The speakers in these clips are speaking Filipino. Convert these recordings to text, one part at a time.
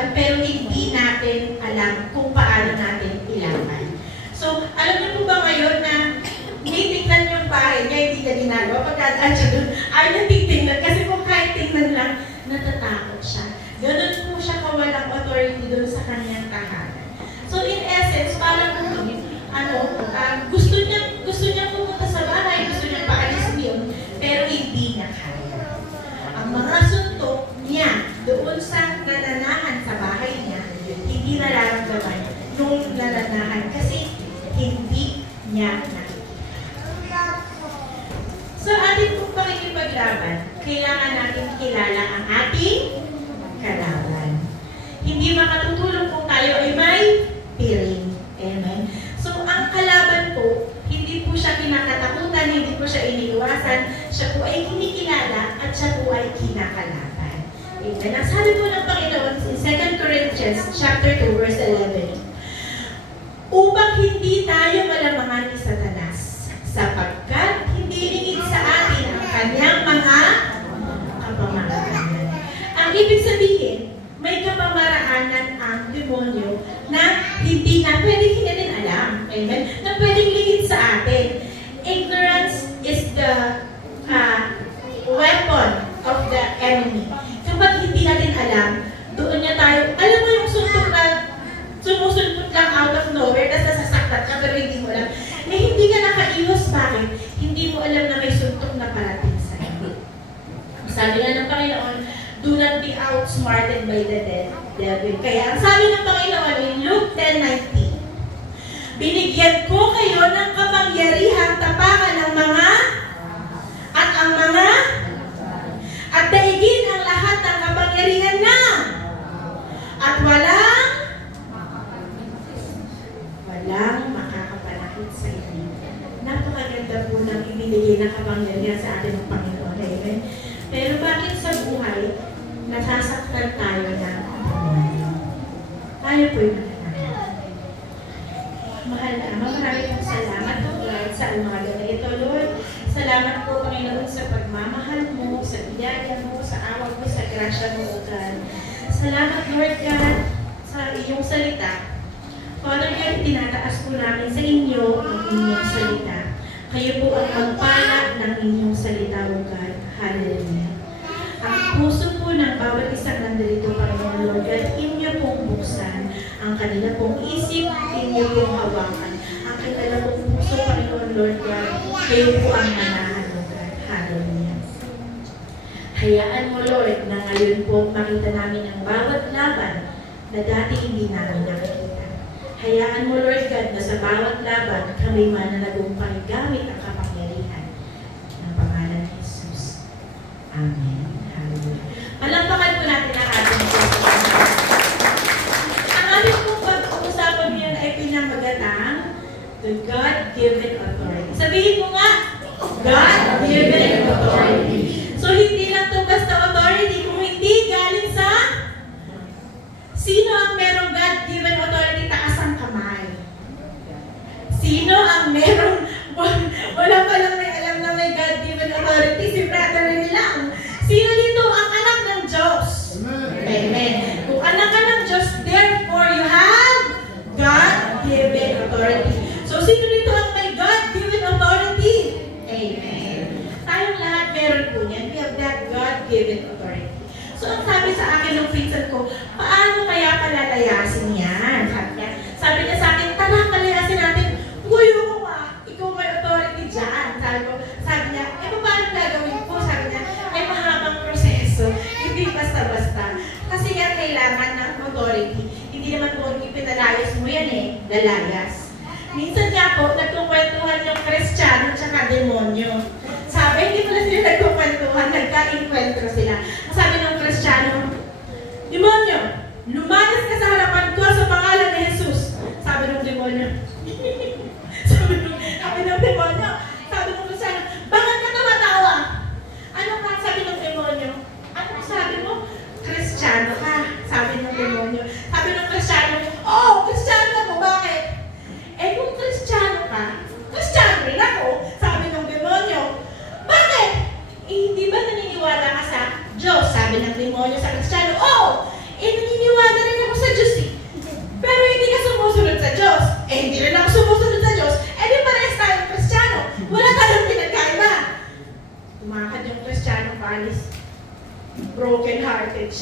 laban pero hindi natin alam kung paano natin ilaban. So, alam niyo po ba ngayon na titignan yung bahay niya, hindi niya ginagawa. Pagkadaan siya doon, ayaw niya titignan. Kasi kung kahit tingnan lang, natatakot siya. Ganun po siya kawalang authority doon sa kanyang tahanan. So, in essence, parang gusto niya pumunta sa bahay, gusto niya paalis yun, pero hindi niya kaya. Ang mga suntok niya doon sa nananahan sa bahay niya, hindi nararamdaman nung nananahan kasi hindi niya nakikita. So, ating pong pakikipaglaban, kailangan natin kilala ang ating kalaban. Hindi makatutulong kung tayo ay may piring. Amen. So, ang kalaban po, hindi po siya kinakatakutan, hindi po siya iniiwasan, siya po ay kinikilala at siya po ay kinakalaban. Amen. Ang sabi po ng Panginoon in 2 Corinthians chapter 2, verse 11, upang hindi tayo malamangan ni Satanas, sapagkat hindi lingid sa atin ang kanyang mga kapamaraanan. Ang ibig sabihin, may kapamaraanan ang demonyo na hindi rin alam. Amen? Na pwedeng lingid sa atin. Ignorance is the weapon of the enemy. Kapag hindi natin alam, doon niya tayo, alam mo yung suntok na sumusulpot lang out of nowhere, tapos nasasaktan ka, pero hindi mo alam. Na hindi ka nakaiwas, bakit? Hindi mo alam na may suntok na parating sa iyo. Sabi nga ng Panginoon, do not be outsmarted by the devil. Kaya ang sabi ng Panginoon in Luke 10:19, binigyan ko kayo ng kapangyarihang tapakan ng mga at daigin ang lahat ng kapangyarihan na at walang makakapanakit sa inyo. Napakaganda po ng ibinigay ng kapangyarihan sa atin ng Panginoon. Amen. Pero bakit sa buhay, nasasaktan tayo ng demonyo? Tayo po yung mananakit. Mahal na, maraming pong salamat po, Lord, sa umaga na ito, Lord. Salamat po, Panginoon, sa pagmamahal mo, sa biyaya mo, sa awa mo, sa grasya mo, O God. Salamat, Lord God, sa iyong salita. Father God, tinataas po namin sa inyo ang inyong salita. Kayo po ang magpala ng inyong salita, O God. Hallelujah. Ang puso po ng bawat isang nandito, Panginoon, Lord God, inyo pong buksan. Ang kanila pong isip, inyo pong hawakan. Ang kanila pong puso, Panginoon, Lord God, kayo po ang manahan, O God. Hallelujah. Hayaan mo, Lord, na ngayon po makita namin ang bawat laban na dati hindi namin nakikita. Hayaan mo, Lord God, na sa bawat laban kami mananagumpay gamit ang kapangyarihan ng pangalan ni Jesus. Amen. Hallelujah. Malampakan po natin ang ating Diyos. Ang ating pong pag-uusapan ngayon ay pinamagatang the God-given authority. Sabihin mo nga, God-given authority. So, hindi lang ito basta authority, kung hindi galing sa sino ang merong God-given authority, taas ang kamay. Sino ang merong, wala pa lang may alam na may God-given authority, si brother rin lang. Sino dito ang anak ng Diyos? Amen. Kung anak ka ng Diyos, therefore you have God-given authority. So, sino dito ang may God-given authority? Amen. Tayong lahat meron po yan. We have that God-given authority. So, ang sabi sa akin ng pinsan ko, paano kaya palalayasin yan? Sabi niya sa akin, tara, palayasin natin. Uy, ako ikaw may authority dyan. Sabi niya, paano gagawin ko? Sabi niya, ay mahabang proseso. Hindi basta-basta. Kasi nga kailangan ng authority. Hindi naman po ipinalayas mo yan lalayas. Minsan nga po, nagkukwentuhan yung Kristiyano at demonyo. Sabi, hindi pala sila nagkukwentuhan, nagka-inkwentro sila. Sabi ng Kristiyano, demonyo, lumalas ka sa harapan ko sa pangalan ni Jesus. Sabi ng demonyo, sabi ng demonyo, sabi ng Kristiyano, bakit ka tumatawa? Ano ka? Sabi ng demonyo, ano sabi mo? Kristiyano ka, sabi ng demonyo. Sabi ng Kristiyano, oh, Kristiyano ako, bakit? Kung Kristiyano ka, Kristiyano rin ako, sabi ng demonyo. Bakit? Hindi ba naniniwala ka sa Diyos? Sabi ng demonyo sa Kristiyano.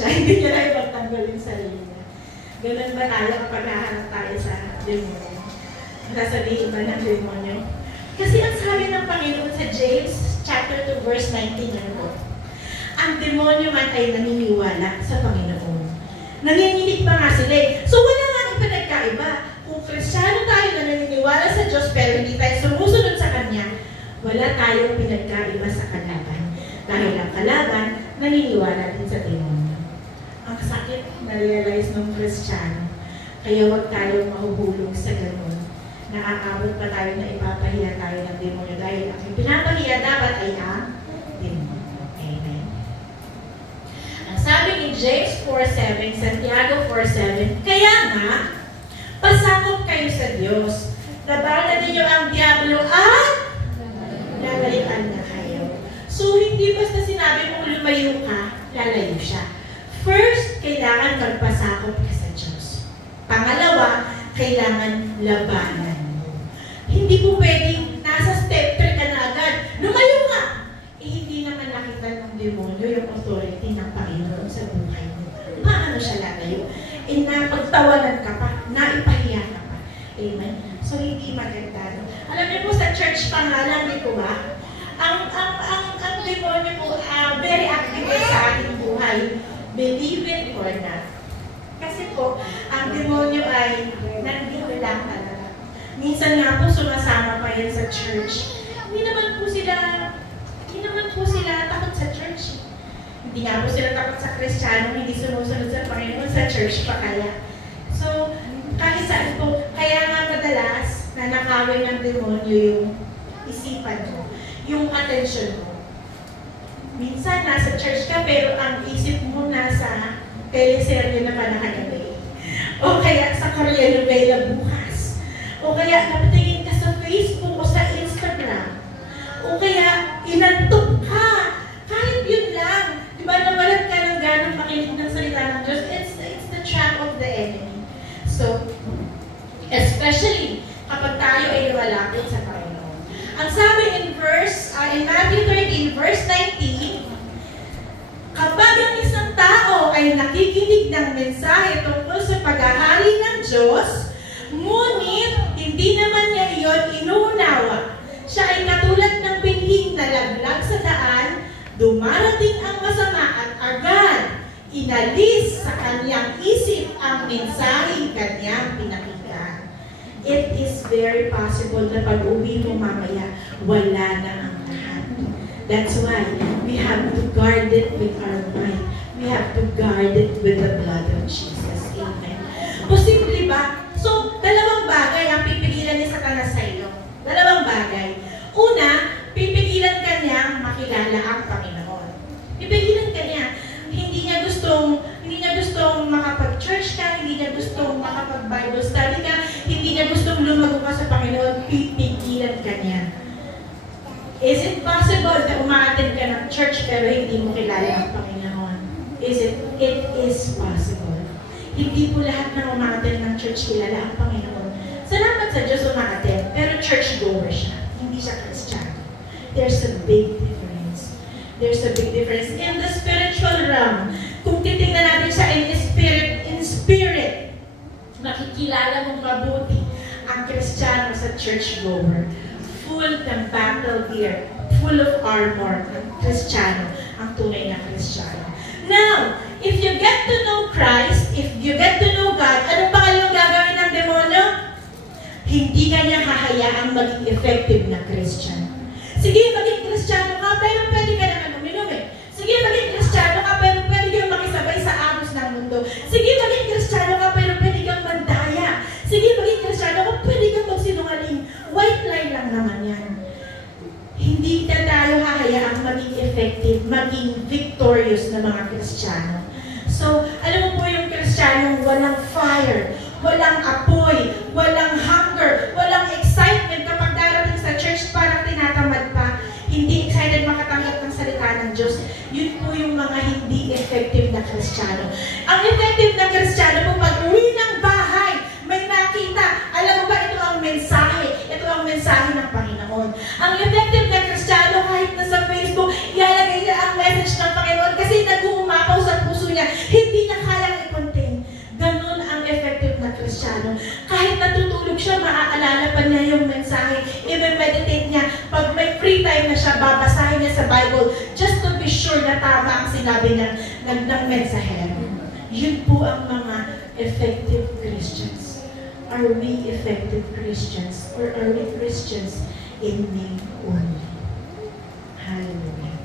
hindi niya na ipagtanggol yung sarili niya. Ganun ba tayo kapag nahanap tayo sa demonyo? Sasabihin ba ng demonyo? Kasi ang sabi ng Panginoon sa James chapter 2 verse 19, ano po? Ang demonyo man ay naniniwala sa Panginoon. Nanginginig pa nga sila eh. So wala nga ang pinagkaiba. Kung Kristiyano tayo na naniniwala sa Diyos pero hindi tayo sumusunod sa Kanya, wala tayong pinagkaiba sa kalaban. Dahil ang kalaban, naniniwala din sa demonyo. Ang sakit na-realize ng Kristiyano. Kaya huwag tayong mahuhulog sa ganun. Nakakabot pa tayo na ipapahiya tayo ng demonyo dahil ang pinapahiya dapat ay ang demonyo. Amen. Ang sabi ni James 4:7, Santiago 4:7, kaya nga, pasakop kayo sa Diyos. Labanan ninyo ang Diablo at lalayan na kayo. So, hindi basta sinabi mong lumayo ka, lalayo siya. First, kailangan magpasakop ka sa Diyos. Pangalawa, kailangan labanan mo. Hindi po pwedeng nasa step 3 ka na agad. Lumayo ka! Eh, hindi naman nakita ng demonyo yung authority ng Panginoon sa buhay mo. Paano siya lalayo? Eh, napagtawanan ka pa, naipahiya ka pa. Amen? So, hindi maganda. Alam niyo po, sa church pangalan, di po ba? Ang demonyo po, very active sa ating buhay. Believe it or not. Kasi po, ang demonyo ay nandito lang talaga. Minsan nga po, sumasama pa yan sa church. Hindi naman po sila takot sa church. Hindi nga po sila takot sa Kristiyano, hindi sumusunod sa Panginoon, sa church pa kaya. So, kahit saan po, kaya nga madalas, nanakawin ng demonyo yung isipan mo, yung attention mo. Minsan, nasa church ka, pero ang isip mo nasa teleserye na panakagabi. O kaya sa Korean novela bukas. O kaya napatingin ka sa Facebook o sa Instagram. O kaya inantok ka. Kahit yun lang. Diba nawalan ka ng ganang makinig ng salita ng Diyos? It's the trap of the enemy. So, especially kapag tayo ay lumalapit sa Panginoon. Ang sabi in Matthew 13, verse 19, kapag ang isang tao ay nakikinig ng mensahe tungkol sa paghahari ng Diyos, ngunit hindi naman niya iyon inuunawa. Siya ay katulad ng binhing na laglag sa daan, dumarating ang masama at agad inalis sa kanyang isip ang mensaheng kanyang pinakinggan. It is very possible na pag-uwi mo mamaya, wala na ang lahat. That's why we have to guard it with our mind. We have to guard it with the blood of Jesus. Amen. Posible ba? So, dalawang bagay ang pipigilan ni Satanas sa iyo. Dalawang bagay. Una, pipigilan ka niyang makilala ang Panginoon. Pipigilan ka niya. Hindi niya gustong makapag-church ka, hindi niya gustong makapag-Bible study ka, hindi niya gustong lumago ka sa Panginoon, pipigilan ka niya. Is it possible na umaattend ka ng church pero hindi mo kilala ang Panginoon? It is possible. Hindi po lahat ng umaattend ng church kilala ang Panginoon. Salamat sa Diyos umaattend, pero church-goer siya. Hindi siya Kristiyano. There's a big difference. There's a big difference. In the spiritual realm, kung titingnan natin siya in spirit, makikilala mong mabuti ang Kristiyano sa church-goer. Full ng battle gear, full of armor, ang Kristiyano, ang tunay na Kristiyano. Now, if you get to know Christ, if you get to know God, anong pangalawang gagawin ng demonyo? Hindi ka niya hahayaang maging effective na Christian. Sige, maging Kristiyano ka, pero pwede ka naman uminom eh. Sige, maging Kristiyano ka, pero pwede kang makisabay sa agos ng mundo. Sige, maging Kristiyano ka, pero pwede kang mandaya. Sige, maging Kristiyano ka, pwede kang magsinungaling. White lie lang naman yan. Hindi na tayo hahayaang maging effective, maging victorious na mga Kristiyano. So, alam mo po yung Kristiyanong walang fire, walang apoy, walang hunger, walang excitement kapag darating sa church, parang tinatamad pa, hindi excited makatanggap ng salita ng Diyos. Yun po yung mga hindi effective na Kristiyano. Ang effective na Kristiyano po, pag uwi ng bahay, may nakita. Alam mo ba, ito ang mensahe. Ito ang mensahe ng Panginoon. Ang effective na Kristiyano, kahit na sa Facebook, ilalagay niya ang message ng Panginoon kasi nag-uumapaw sa puso niya. siya, babasahin niya sa Bible just to be sure na tama ang sinabi ng mensahe. Yun po ang mga effective Christians. Are we effective Christians? Or are we Christians in name only? Hallelujah.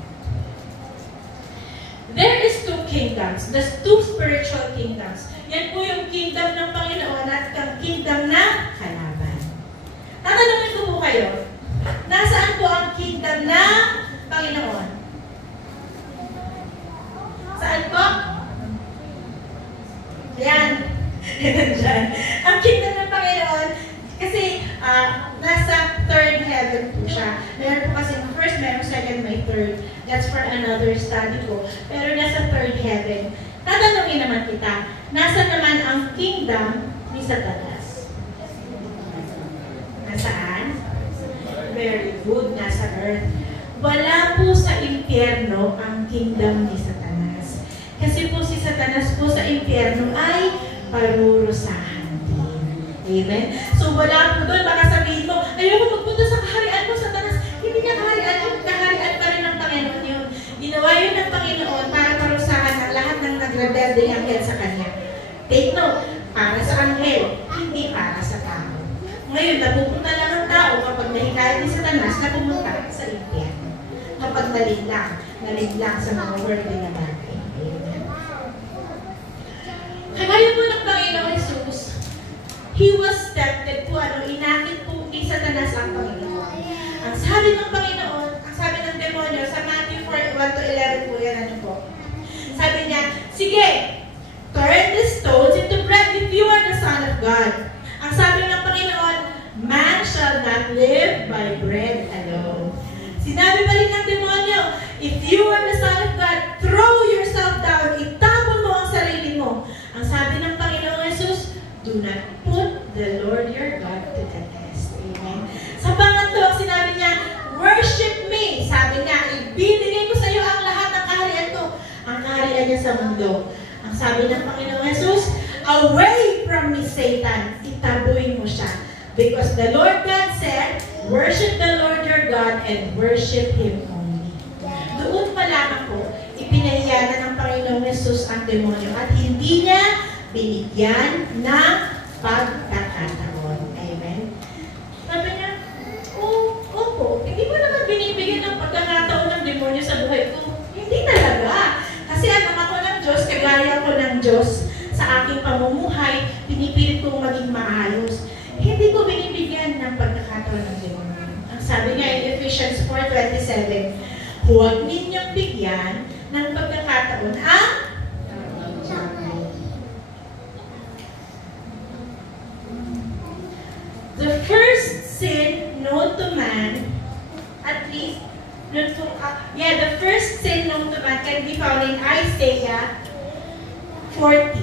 There is two kingdoms. There's two spiritual kingdoms. Yan po yung kingdom ng Panginoon at ang kingdom ng kalaban. Tatanungin ko po kayo, nasaan po ang kingdom ng Panginoon? Saan po? Yan. Diyan. Ang kingdom ng Panginoon, kasi nasa third heaven po siya. Meron po kasi first, meron second, may third. That's for another study po. Pero nasa third heaven. Tatanungin naman kita, nasa naman ang kingdom ni Satanas? Nasaan? Very good, nasa earth. Wala po sa impyerno ang kingdom ni Satanas. Kasi po si Satanas po sa impyerno ay parurusahan din. Amen? So wala po doon, baka sabihin mo, ayoko magpunta sa kaharian mo, Satanas. Hindi niya kaharian yun, kaharian pa rin ng Panginoon yun. Ginawa yun ng Panginoon para parusahan ang lahat ng nagrebelde anghel sa Kanya. Take note, para sa anghel, hindi para sa tao. Ngayon, napupunta lang ang tao kapag nahikayat ni Satanas na pumunta sa impyerno. Kapag nalidlang sa mga worldly na bagay. Amen. Kagaya po ng Panginoon Jesus, He was tempted po, inakit po kay Satanas ang Panginoon. Ang sabi ng Panginoon, ang sabi ng demonyo, sa Matthew 4:1-11 po yan, po. Sabi niya, sige, turn the stones into bread if you are the Son of God. Ang sabi ng Panginoon, man shall not live by bread alone. Sinabi pa rin ng demonyo, if you are the Son of God, throw yourself down, itapon mo ang sarili mo. Ang sabi ng Panginoon Jesus, do not put the Lord your God to the test. Amen. Sa pangatlo, sinabi niya, worship me. Sabi niya, ibibigay ko sa iyo ang lahat ng kaharian ko. Ang kaharian niya sa mundo. Ang sabi ng Panginoon Jesus, away from me, Satan. Itaboy mo siya. Because the Lord God said, worship the Lord your God and worship Him only. Doon pa lamang po, ipinahiya ng Panginoong Jesus ang demonyo at hindi niya binigyan ng pagkakataon. Amen? Sabi niya, opo, hindi mo naman binibigyan ng pagkakataon ng demonyo sa buhay ko. Hindi talaga. Kasi anak ako ng Diyos, kagaya ko ng Diyos sa aking pamumuhay, pinipilit kong maging maayos. Hindi ko binibigyan ng pagkakataon ng demonyo. Ang sabi niya in Ephesians 4:27, huwag ninyong bigyan ng pagkakataon ang the first sin known to man, at least, the first sin known to man can be found in Isaiah 40.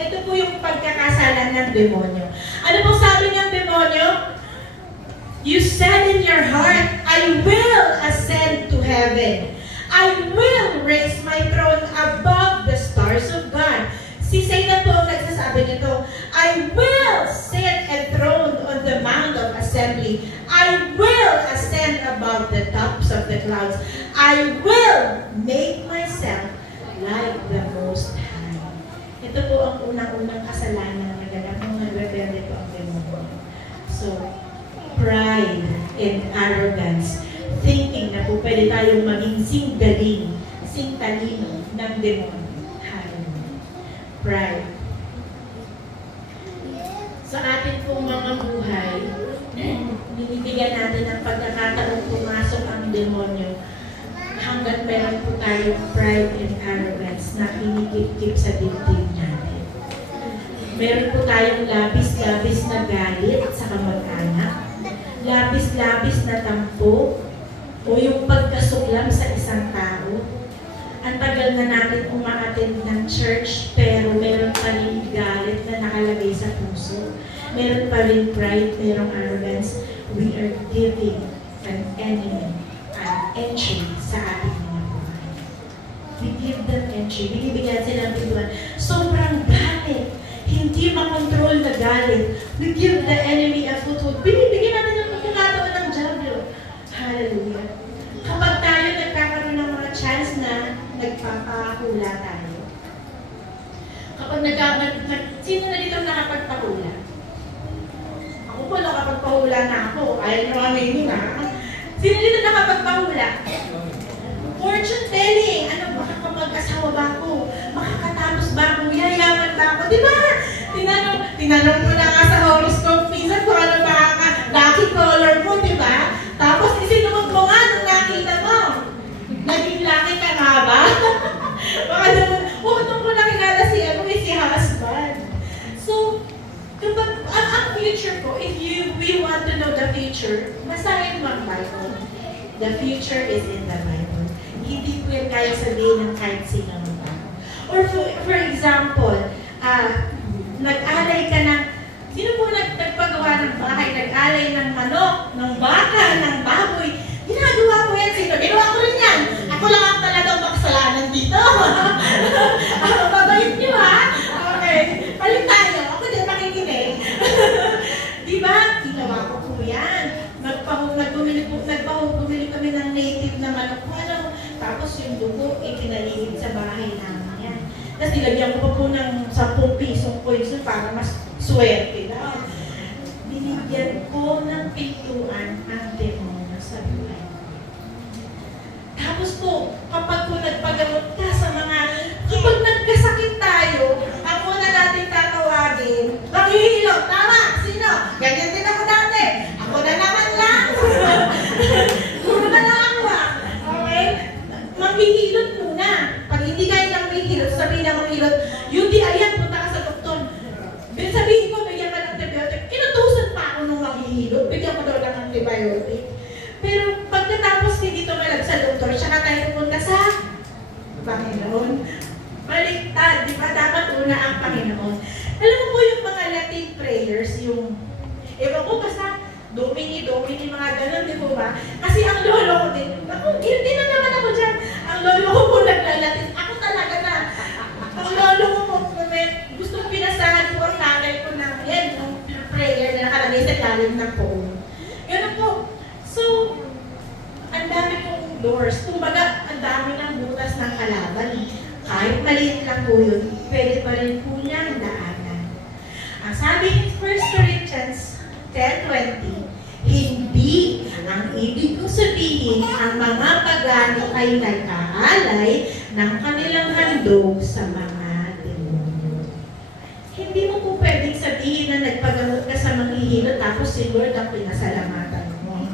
Ito po yung pagkakasalan ng demonyo. Ano po sabi ng demonyo? You said in your heart, I will ascend to heaven. I will raise my throne above the stars of God. Si Satan po ang nagsasabi nito, I will sit enthroned on the mount of assembly. I will ascend above the tops of the clouds. I will make myself like the Most High. Ito po ang unang-unang kasalanan na ganap ng rebelde po ang demonyo. So, pride and arrogance, thinking na po pwede tayong maging sing-talino ng demonyo. Pride. Sa ating pong mga buhay, binibigyan natin ng pagkakataong pumasok ang demonyo hanggat meron po tayong pride and arrogance na kinikip-kip sa dibdib natin. Meron po tayong labis-labis na galit sa kamag-anak, labis-labis na tampo, o yung pagkasuklam sa isang tao. Ang tagal na natin umaattend ng church, pero meron pa rin galit na nakalagay sa puso. Meron pa rin pride, merong arrogance. We are giving an enemy an entry sa ating mga buhay. We give them entry. Binibigyan sila ng pintuan. Sobrang galit. Hindi makontrol na galit. We give the enemy a foothold. Binibigyan natin ng pagkakataon ng Diablo. Hallelujah. kapag sino na dito nakapagpahula? Ako po, nakapagpahula na ako. Ayaw nyo aminin ha. Sino dito nakapagpahula? Fortune telling. Ano, makakapag-asawa ba ako? Makakatapos ba ako? Yayaman ba ako? Diba? Tinanong mo na nga sa horoscope minsan kung ano ba ang lucky color mo, diba? Tapos isinuot mo nga nung nakita mo. Naging lucky ka nga ba? Baka naman, nung ko nakilala si husband. So, kapag, ang future ko, if we want to know the future, basahin mo ang Bible. The future is in the Bible. Hindi po yan kaya sabihin ng kahit sino ba. Or for example, nag-alay ka ng, sino po nagpagawa ng bahay? Nag-alay ng manok, ng baka, ng baboy. Ginagawa ko yan. Sino? Ginawa ko rin yan. Ako lang ang talagang makasalanan dito. Babait nyo ha? Okay. Palit tayo. Ako din makikinig. Diba? Ginawa ko po yan. Bumili kami ng native na manok. Tapos yung dugo, itinalihid sa bahay namin yan. Tapos nilagyan ko pa po ng 10 pisong coins para mas swerte na. Binigyan ko ng pintuan ang demonyo sa buhay. Tapos po, kapag po nagpagamot ka sa kapag nagkasakit tayo, ang una natin tatawagin, maghihilot, tama, sino? Ganyan din ako dati. Ako na naman lang. Puro na lang ako okay? Maghihilot muna. Pag hindi kayo nang maghihilot, sabihin na maghihilot, UTI yan, punta ka sa doktor. Sabihin ko, bigyan ka ng antibiotic. Inutusan pa ako nung maghihilot, bigyan ko daw ng antibiotic. Pero pagkatapos hindi tumalab sa doktor, siya na tayo punta sa Panginoon. Baliktad, di ba? Dapat una ang Panginoon. Alam mo po yung mga Latin prayers, yung, ewan ko basta, Domini, mga ganun, di po ba? Kasi ang lolo ko din, guilty na naman ako dyan. Ang lolo ko po naglalatin. Ako talaga na. Ang lolo ko po, gustong pinasahan ko ang nanay ko ng, yung prayer na nakalagay sa lalim ng poon. Ganun po. So, ang dami pong doors. Kumbaga, ang dami ng butas ng kalaban. Kahit maliit lang po yun, pwede pa rin po niyang daanan. Ang sabi ni 1 Corinthians 10:20, hindi ang ibig kong sabihin ang mga pagano ay nagkaalay ng kanilang handog sa mga demonyo. Hindi mo po pwedeng sabihin na nagpagamot ka sa manghihilot tapos si Lord ang pinasalamatan mo.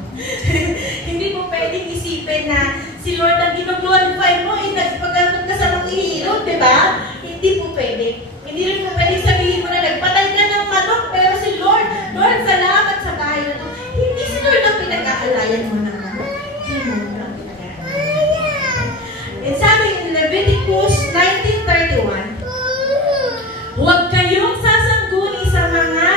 Hindi mo pwedeng isipin na si Lord ang gino-glorify mo, nagpagamot ka sa manghihilot, di ba? Hindi po pwede. Hindi rin po pwedeng sabihin mo na nagpatay ka ng manok, pero si Lord, salamat sa bahay na ito. Hindi si Lord ang pinag-aalayan mo ng manok. Hindi mo ang pinag-aalayan. And sabi in Leviticus 19:31, huwag kayong sasangguni sa mga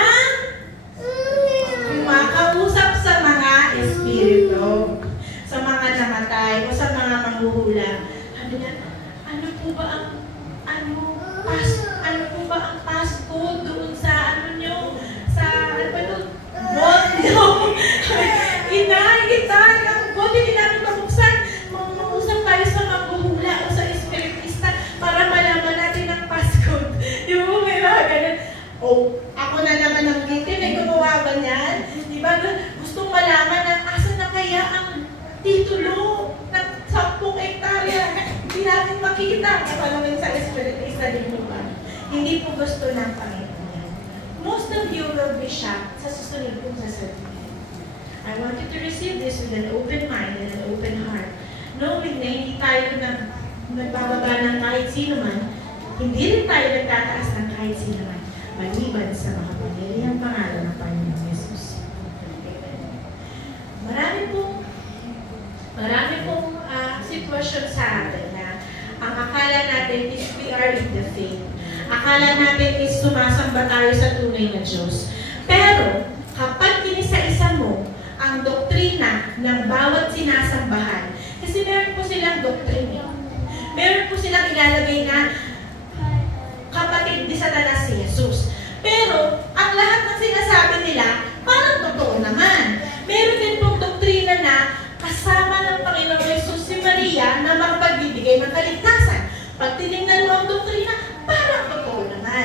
kumakausap sa mga espiritu, sa mga namatay, o sa mga manghuhula. Ano po ba ang passcode doon sa Bondo? Ang Bondo, hindi namin mabuksan. Mag-usap tayo sa manghuhula o sa espiritista para malaman natin ang passcode. Yung may mga ganun. Ako na naman ang guilty, may gumawa ba niyan? Diba? Gustong malaman na asan na kaya ang titulo ng 10 hektarya. Hindi natin makikita. Kapalamin sa espiritista din mo ba? Hindi po gusto ng Panginoon. Most of you will be shocked sa susunod kong sasabihin. I want you to receive this with an open mind and an open heart. Knowing na hindi tayo nagbababa ng kahit sino man, hindi rin tayo nagtataas ng kahit sino man, maliban sa mga pamilyang pangalan ng Panginoon Jesus. Marami pong sitwasyon sa atin na ang akala natin is we are in the faith. Akala natin is sumasamba tayo sa tunay na Diyos. Pero, kapag inisa-isa mo ang doktrina ng bawat sinasambahan, kasi meron po silang doktrina. Meron po silang ilalagay na kapatid ni Satanas si Jesus. Pero, ang lahat ng sinasabi nila, parang totoo naman. Meron din pong doktrina na kasama ng Panginoong Jesus si Maria na makapagbibigay ng kaligtasan. Pag tinignan mo ang doktrina, parang totoo naman.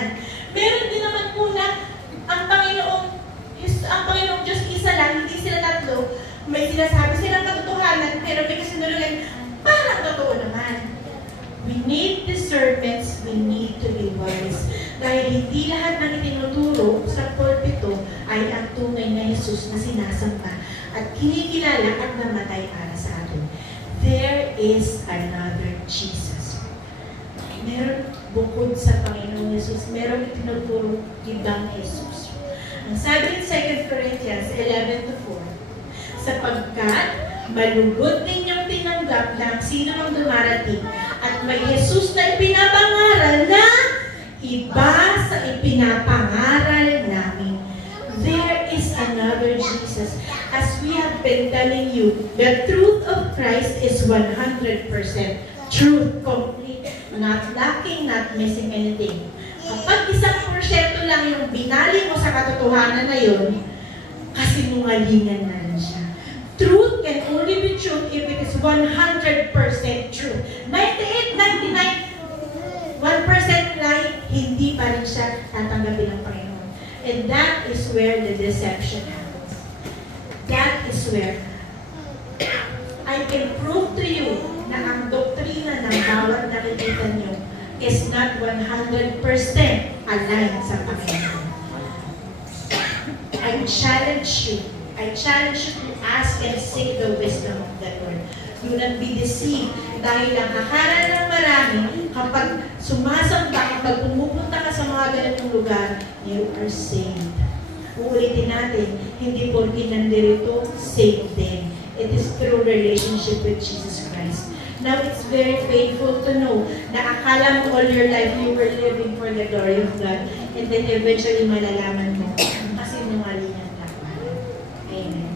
sinasabi silang katotohanan, pero may kasinungalingan, parang totoo naman. We need discernments, we need to be wise. Dahil hindi lahat ng itinuturo sa pulpito ay ang tunay na Jesus na sinasamba at kinikilala at namatay para sa atin. There is another Jesus. Meron bukod sa Panginoong Jesus, meron itinuturo ibang Jesus. Ang sabi ng 2 Corinthians 11:4, sapagkat malugod ninyong tinanggap na ang sino mang dumarating at may Jesus na ipinapangaral na iba sa ipinapangaral namin. There is another Jesus. As we have been telling you, the truth of Christ is 100% truth, complete, not lacking, not missing anything. Kapag 1% lang yung binali mo sa katotohanan na yun, kasinungalingan na rin siya. Truth can only be truth if it is 100% true. 98, 99, 1% lie, hindi pa rin siya tatanggapin ng Panginoon. And that is where the deception happens. That is where I can prove to you na ang doktrina ng bawat nakikita nyo is not 100% aligned sa Panginoon. I challenge you to ask and seek the wisdom of the Lord. Do not be deceived dahil ang akala ng marami kapag sumasamba, kapag pumupunta ka sa mga ganitong lugar, you are saved. Uulitin natin, hindi porke nandirito, saved din. It is through relationship with Jesus Christ. Now, it's very painful to know na akala mo all your life you were living for the glory of God and then eventually malalaman mo kasi nungalingan ka. Amen.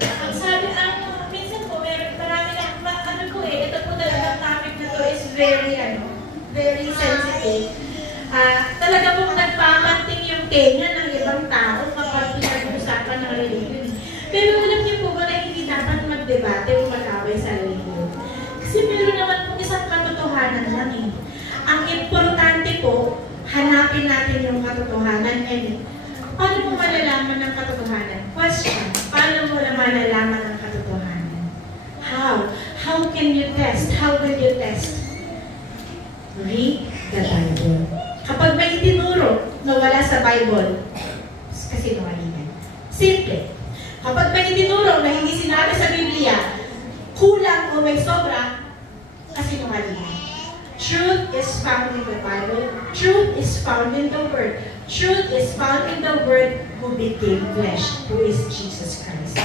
Ang sabi, minsan po, marami na, ito po talaga topic na to is very sensitive. Talaga pong nagpamanting yung tenga ng ibang tao kapag pinag-uusapan ng religion. Pero alam niyo po ba na hindi dapat magdebate o mag-away sa religion? Kasi meron naman po isang katotohanan lang eh. Ang importante po, hanapin natin yung katotohanan. And paano mo malalaman ng katotohanan? Question, paano mo malalaman ng katotohanan? How? How can you test? How will you test? Read the Bible. Kapag may itinuro na wala sa Bible, kasi nungalingan. Simple. Kapag may itinuro na hindi sinabi sa Biblia, kulang o may sobra, kasi nungalingan. Truth is found in the Bible. Truth is found in the Word. Truth is found in the Word who became flesh, who is Jesus Christ.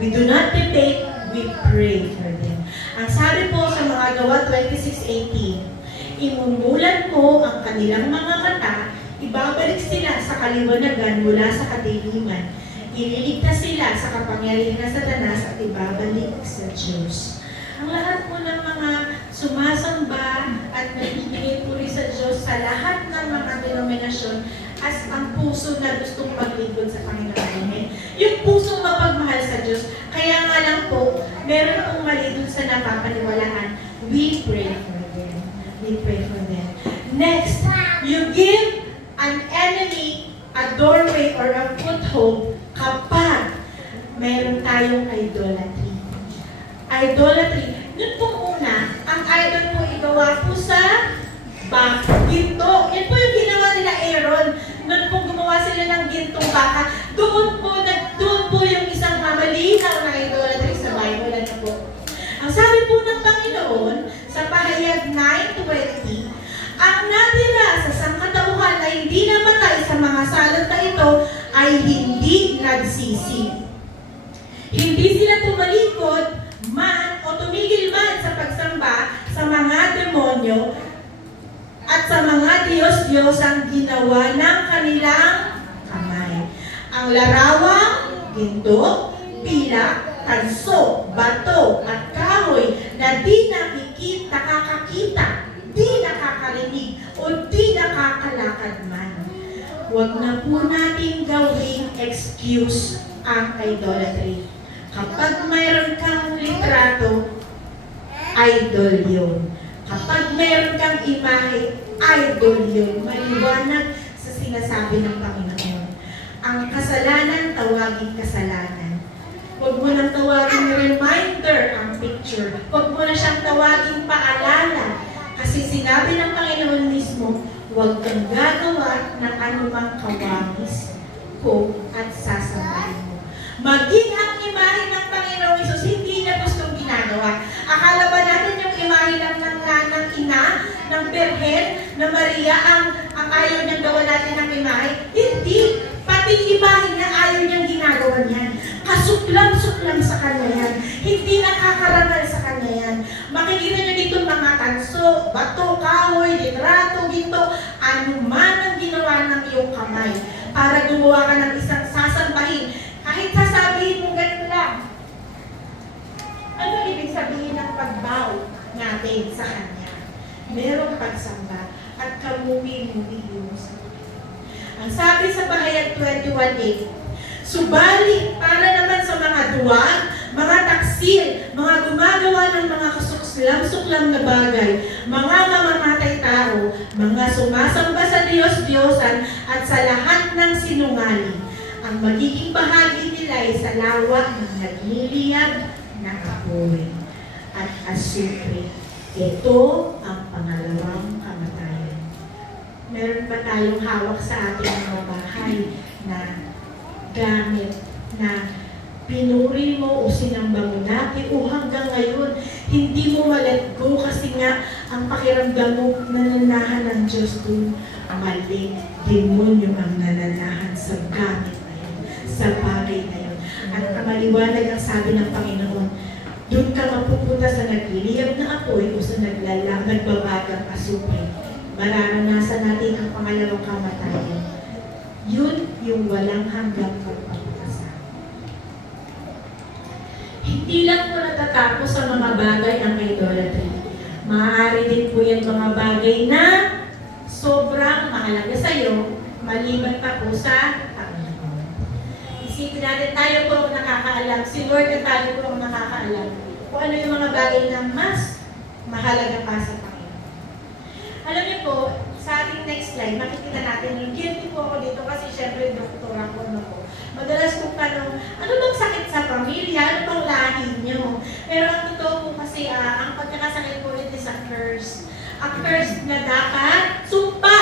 We do not debate, we pray for them. Ang sabi po sa mga Gawa 26:18, imumulan mo ang kanilang mga mata, ibabalik sila sa kaliwanagan mula sa kadiliman. Ililigtas sila sa kapangyarihan ng Satanas at ibabalik sa Diyos. Ang lahat po ng mga sumasamba at nagbibigay puri sa Diyos sa lahat ng mga denominasyon as ang puso na gustong maglingkod sa Panginoon. Yung puso mapagmahal sa Diyos. Kaya nga lang po, meron pong mali dun sa napapaniwalaan. We pray for them. We pray for them. Next, you give an enemy a doorway or a foothold kapag meron tayong idolatry. Idolatry. Noon pong una, ang idol po igawa po sa ginto. Yan po yung ginawa nila Aaron. Noon pong gumawa sila ng gintong baka. Doon po yung isang malinaw na idolatry sa Bible. Ano po? Ang sabi po ng Panginoon sa Pahayag 9:20, ang natira sa sangkatauhan na hindi namatay sa mga salot na ito ay hindi nagsisi. Hindi sila tumalikod man o tumigil man sa pagsamba sa mga demonyo at sa mga Diyos-Diyos ang ginawa ng kanilang kamay. Ang larawang, ginto, pilak, tanso, bato, at kahoy na di nakakakita, di nakakarinig, o di nakakalakad man. Huwag na po natin gawing excuse ang idolatry. Kapag mayroon kang litrato, idol yun. Kapag mayroon kang imahe, idol yun. Maliwanag sa sinasabi ng Panginoon. Ang kasalanan, tawagin kasalanan. Huwag mo nang tawagin reminder ang picture. Huwag mo na siyang tawagin paalala. Kasi sinabi ng Panginoon mismo, huwag kang gagawa ng anumang kawangis ko at sasambahin mo. Maging ang imahe ng Panginoong Isus, hindi niya gustong ginagawa. Akala ba natin yung imahe lang ng ina, ng Birhen, na Maria, ang ayaw niyang gawa natin ng imahe? Hindi. Pati imahe niya, ayaw niyang ginagawa niyan. Kasuklam-suklam sa kanya yan. Hindi nakakarangal sa kanya yan. Makikita niyo dito mga tanso, bato, kahoy, litrato, ginto, ano man ang ginawa ng iyong kamay para gumawa ka ng isang sasambahin. Kahit sasabihin mo ganito lang. Ano ibig sabihin ng pagbow natin sa kanya? Merong pagsamba at kamumi-mumi mo sa kanya. Ang sabi sa Pahayag 21:8, subalit para naman sa mga duwag, mga taksil, mga gumagawa ng mga kasuklam-suklam na bagay, mga mamamatay tao, mga sumasamba sa Diyos-Diyosan at sa lahat ng sinungaling, ang magiging bahagi nila ay sa lawa ng nagliliyab na apoy at asupre. Ito ang pangalawang kamatayan. Meron ba tayong hawak sa ating mga bahay na gamit na pinuri mo o sinamba mo natin o hanggang ngayon hindi mo ma-let go kasi nga ang pakiramdam mo nananahan ng Diyos doon? Mali, demonyo ang nananahan sa gamit na yun, sa bagay na yun. At maliwanag ang sabi ng Panginoon, doon ka mapupunta sa nagliliyab na apoy o sa nagbabagang asupre. Mararanasan natin ang pangalawang kamatayan. Yun yung walang hanggang pagpapakasal. Hindi lang po natatapos sa mga bagay ang idolatry. Maaari din po yan mga bagay na sobrang mahalaga sa iyo, maliban pa po sa Panginoon. Isipin natin, tayo po ang nakakaalam. Si Lord at tayo po ang nakakaalam kung ano yung mga bagay na mas mahalaga pa sa Panginoon. Alam niyo po, sa ating next slide, makikita natin yung guilty po ako dito kasi syempre doktora ko na po. Madalas kong tanong, ano bang sakit sa pamilya? Ano bang lahi niyo? Pero ang totoo po kasi, ang pagkakasakit po ito is a curse. A curse na dapat sumpa.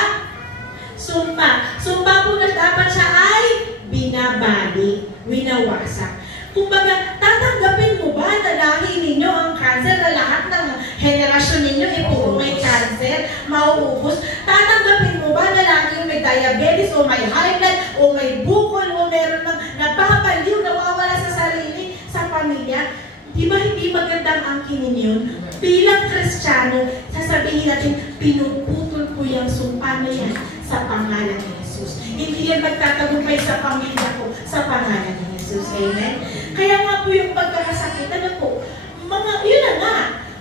Sumpa. Sumpa po na dapat siya ay binabali, winawasak. Kumbaga, tatanggapin mo ba na lahi ninyo ang cancer na lahat ng henerasyon ninyo puro may cancer, mauubos? Tatanggapin mo ba na lagi may diabetes o may high blood o may bukol o meron ng napapaliw, nawawala sa sarili, sa pamilya? Di ba hindi magandang angkinin yun? Bilang Kristiyano, sasabihin natin, pinuputol ko yung sumpa na yan sa pangalan ni Jesus. Hindi yan magtatagumpay sa pamilya ko sa pangalan ni Jesus. Amen? Kaya nga po yung pagkakasakit, ano po, yun na nga,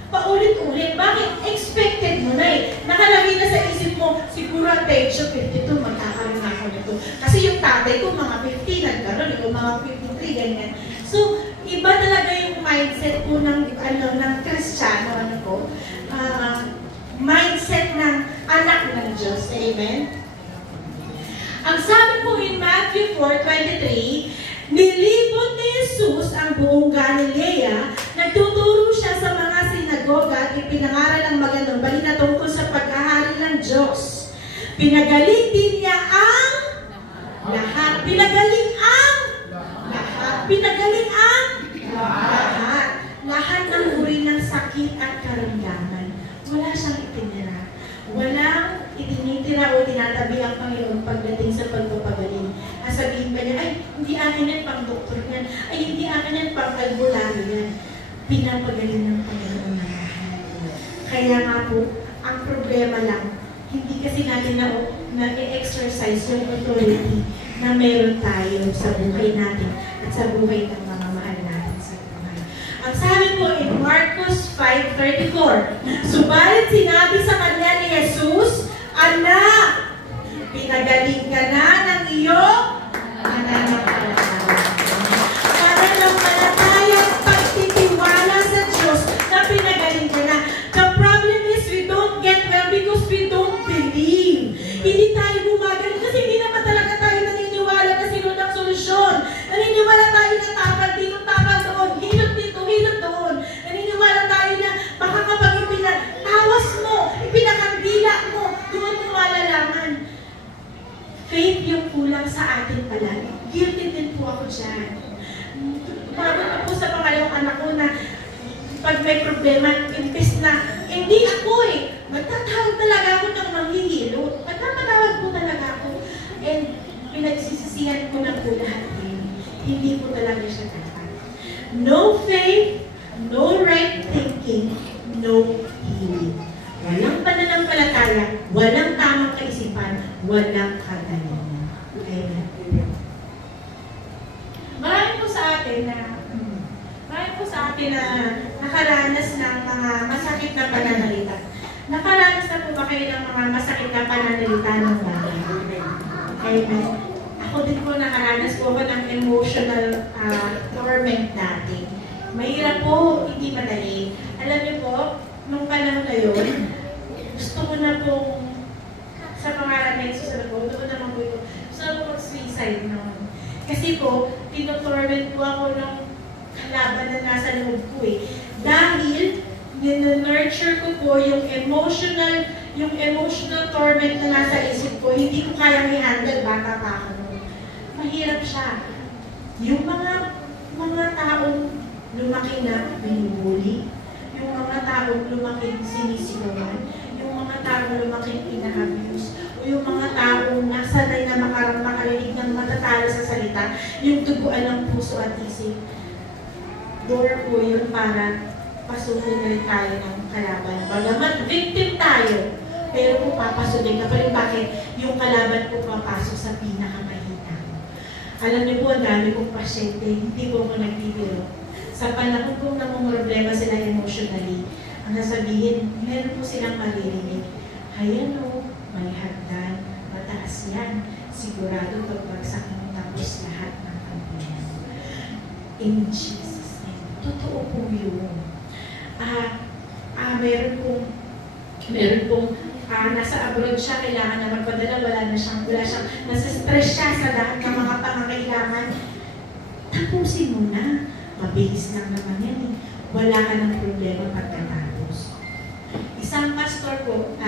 paulit-ulit. Bakit? Expected mo na eh. Nakalagay na sa isip mo, siguro ang pecho, 52, magkakaroon ako nito. Kasi yung tatay ko, mga 50, nagkaroon, ito mga 53, ganyan. So, iba talaga yung mindset po ng Kristiyano, mindset ng anak ng Diyos. Amen? Ang sabi po in Matthew 4:23, nilibot ni Jesus ang buong Galilea, nagtuturo siya sa mga sinagoga at ipinangaral ang magandang balita tungkol sa pagkahari ng Diyos. Pinagaling din niya ang lahat. Pinagaling ang lahat. Pinagaling ang lahat. Lahat ng uri ng sakit at karamdaman. Wala siyang itinira. Walang itinitira o tinatabi ang Panginoon pagdating sa pagpapagaling. Sabihin ba niya, ay, hindi akin yan pang doktor yan. Ay, hindi akin yan pang albularyo yan. Pinapagaling ng Panginoon na lahat. Kaya nga po, ang problema lang, hindi kasi natin na-exercise yung authority na meron tayo sa buhay natin at sa buhay ng mga mahal natin sa buhay. Ang sabi po in Marcos 5:34, subalit sinabi sa kanya ni Jesus, anak, pinagaling ka na ng iyong pananampalatayang pagtitiwala sa Diyos na pinagaling ka na. The problem is we don't get well because we don't believe. Hindi tayo gumagaling kasi hindi naman talaga tayo naniniwala na sino na problema, imbes na, hindi ako magtatawag talaga ako ng manghihilot. Magpapatawag po talaga ako. And pinagsisisihan ko na po lahat din. Hindi po talaga siya dapat. No faith, no right thinking, no healing. Walang pananampalataya, walang tamang kaisipan, walang kagalingan. Amen. Marami po sa atin na nakaranas ng mga masakit na pananalita. Nakaranas na po ba kayo ng mga masakit na pananalita ng bagay? Amen. Ako din po nakaranas po ako ng emotional torment natin. Mahirap po, hindi madali. Alam niyo po, nung panahon na yun, gusto ko na pong sa pangarap na susunod ko, gusto ko naman po ito. Gusto ko mag-suicide noon. Kasi po, tinotorment po ako ng kalaban na nasa loob ko Dahil, nurture ko po yung emotional torment na nasa isip ko, hindi ko kayang i-handle, bata pa ako noon. Mahirap siya. Yung mga taong lumaki na binubuli, yung mga taong lumaking sinisigawan, yung mga taong lumaking ina-abuse, o yung mga taong nasanay na makarinig ng matatalo sa salita, yung duguan ng puso at isip. Door po yun para pasukin na rin tayo ng kalaban. Bagamat victim tayo, pero kung papasukin ka pa rin, bakit yung kalaban po papasok sa pinakamahina. Alam niyo po, ang dami kong pasyente, hindi po ako nagbibiro. Sa panahon kong namumroblema sila emotionally, ang nasabihin, meron po silang maririnig. Ayan may hagdan, mataas yan. Sigurado pagbagsak mo tapos lahat ng kampunan. In Jesus' name. Totoo po yun. Meron pong nasa abroad siya, kailangan na magpadala, wala siyang, nasa-stress siya sa lahat ng mga pangangailangan. Tapusin mo na. Mabilis lang naman yan Wala ka ng problema pagkatapos. Isang pastor po,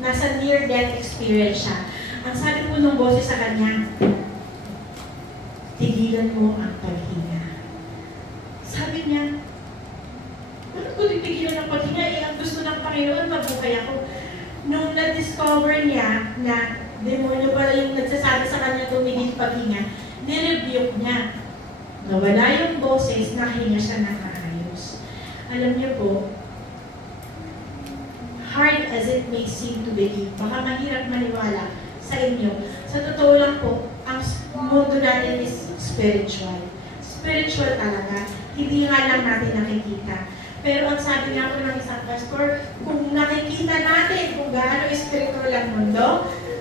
nasa near-death experience siya. Ang sabi po ng boses sa kanya, tigilan mo ang paghinga. Sabi niya, bakit ko titigilan ang paghinga? Ang gusto ng Panginoon, mabuhay ako. Nung na-discover niya na demonyo pala yung nagsasabi sa kanya tumigil paghinga, nirebuke niya. Nawala yung boses, nakahinga siya ng maayos. Alam niyo po, hard as it may seem to believe, baka mahirap maniwala sa inyo. Sa totoo lang po, ang mundo natin is spiritual. Spiritual talaga. Hindi nga lang natin nakikita. Pero ang sabi nga po ng isang pastor, kung nakikita natin kung gaano spiritual ang mundo,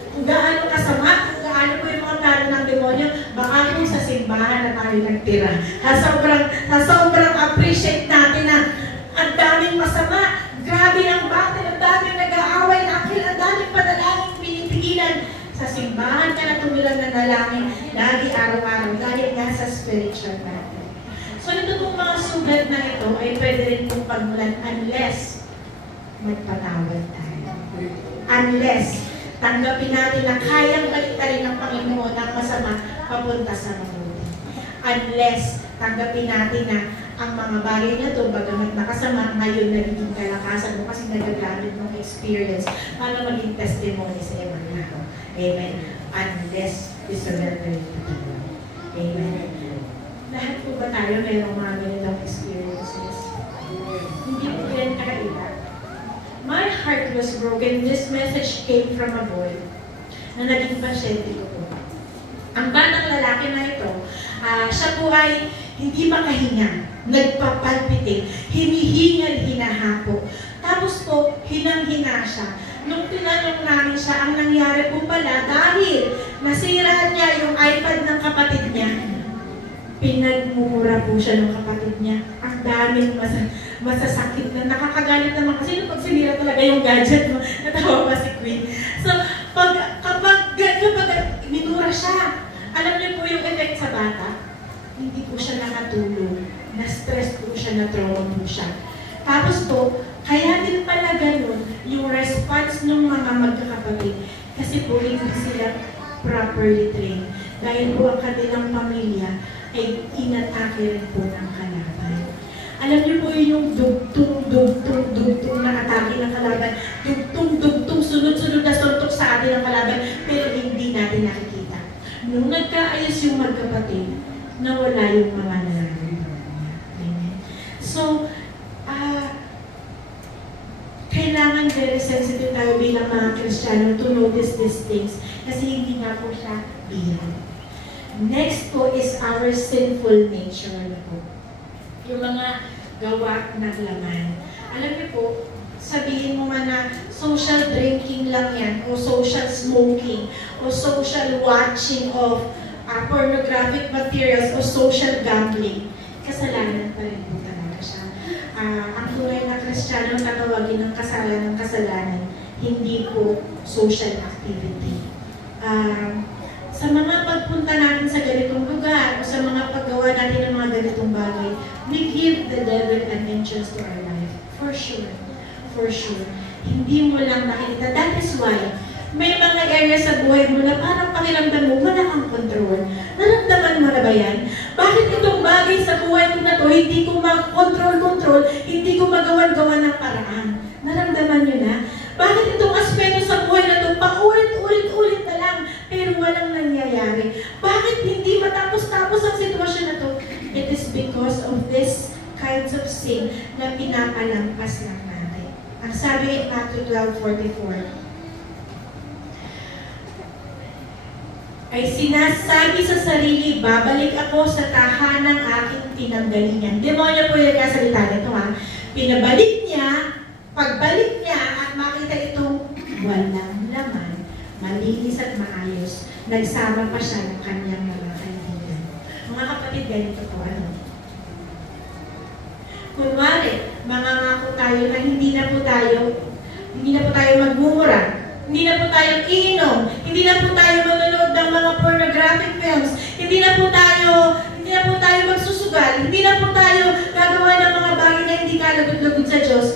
kung gaano kasama, kung gaano po yung mga plano ng demonyo, baka po sa simbahan na tayo nagtira. Sobrang appreciate natin na ang daming masama, grabe ang battle, ang daming nag-aaway, ang daming padalangin pinipigilan. Sa simbahan ka na tumilang na nalangin, lagi araw-araw, dahil nga sa spiritual natin. So ito pong mga sugat na ito ay pwede rin pong pagmulan unless magpatawad tayo. Unless tanggapin natin na kayang baliktarin ng Panginoon ang masama papunta sa mabuti. Unless tanggapin natin na ang mga bagay na ito, bagamat nakasama, ngayon nagiging kalakasan mo kasi nagagamit ng experience para maging testimony sa ibang tao. Amen. Unless we surrender to the Lord. Amen. Lahat po ba tayo mayroong mga ganitong experiences? Hindi po yan kakaiba. My heart was broken. This message came from a boy na naging pasyente ko po. Ang batang lalaki na ito, siya po ay hindi makahinga, nagpapalpitate, hinihingal, hinahapo. Tapos po, hinang-hina siya. Nung tinanong namin siya, ang nangyari po pala dahil nasira niya yung iPad ng kapatid niya, pinagmumura po siya ng kapatid niya. Ang daming masasakit na nakakagalit naman kasi pag sinira talaga yung gadget mo, natawa pa si Queen. So, kapag minura siya, alam niyo po yung effect sa bata, hindi po siya nakatulog, na-stress po siya, na-trauma po siya. Tapos po, kaya din pala ganun yung response ng mga magkakapatid kasi po hindi sila properly trained dahil po ang kanilang pamilya ay inatake rin po ng kalaban. Alam niyo po yun yung dugtong na atake ng kalaban. Dugtong, sunod-sunod na suntok sa atin ng kalaban, pero hindi natin nakikita. Nung nagkaayos yung magkapatid, nawala yung mga nararamdaman. Amen. So, kailangan very sensitive tayo bilang mga Kristiyano to notice these things kasi hindi nga po siya bihira. Next po is our sinful nature. Yung mga gawa ng laman. Alam niyo po, sabihin mo man na social drinking lang yan, o social smoking, o social watching of pornographic materials, o social gambling, kasalanan pa rin po talaga siya. Ang tunay na Kristiyano tatawagin ng kasalanan, hindi po social activity. Sa mga pagpunta natin sa ganitong lugar, o sa mga paggawa natin ng mga ganitong bagay, we give the devil an entrance to our life. For sure. For sure. Hindi mo lang makikita. That is why, may mga area sa buhay mo na parang pakiramdam mo, wala kang control. Naramdaman mo na ba yan? Bakit itong bagay sa buhay ko na to, hindi ko ma-control, hindi ko magawan-gawa ng paraan? Naramdaman nyo na? Bakit itong aspeto sa buhay na to, paulit-ulit na lang, pero walang nangyayari? Bakit hindi matapos-tapos ang sitwasyon na to? It is because of this kinds of sin na pinapalampas lang natin. Ang sabi in Matthew 12:44, ay sinasabi sa sarili, babalik ako sa tahanang aking tinanggalingan. Demonyo po yung kasalita nito ha. Pinabalik niya, pagbalik niya at makita itong walang laman, malinis at maayos, nagsama pa siya ng kanyang mga kaibigan. Mga kapatid, ganito po ano. Kunwari, mangangako tayo na hindi na po tayo magmumura, hindi na po tayo iinom, hindi na po tayo manonood ng mga pornographic films, hindi na po tayo magsusugal, hindi na po tayo gagawa ng mga bagay na hindi kalagod-lagod sa Diyos.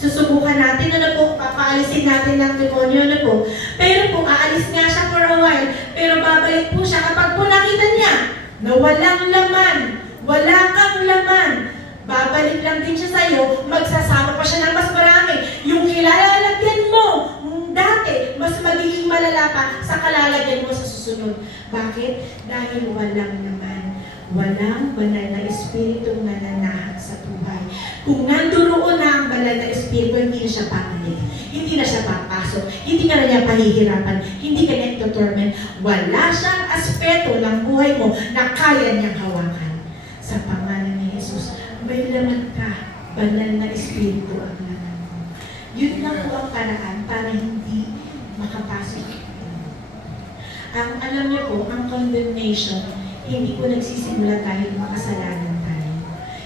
Susubukan natin na po, papaalisin natin ng demonyo na po. Pero po, aalis nga siya for a while, pero babalik po siya kapag po nakita niya na walang laman, wala kang laman, babalik lang din siya sa'yo, magsasama pa siya ng mas marami. Yung kilalagyan mo dati, mas magiging malala pa sa kalalagyan mo sa susunod. Bakit? Dahil walang naman. Walang banal na espiritu na nananahan sa buhay. Kung nanduroon na ang banal na espiritu, hindi na siya pabalik. Hindi na siya papasok. Hindi ka na niya pahihirapan. Hindi ka niya ito-torment. Wala siyang aspeto ng buhay mo na kaya niyang hawakan. Sa pangalan ni Jesus, may laman ka. Banal na espiritu ang laman mo. Yun lang po ang paraan para hindi makapasok. Ang alam niyo po, ang condemnation, hindi po nagsisimula dahil makasalanan tayo.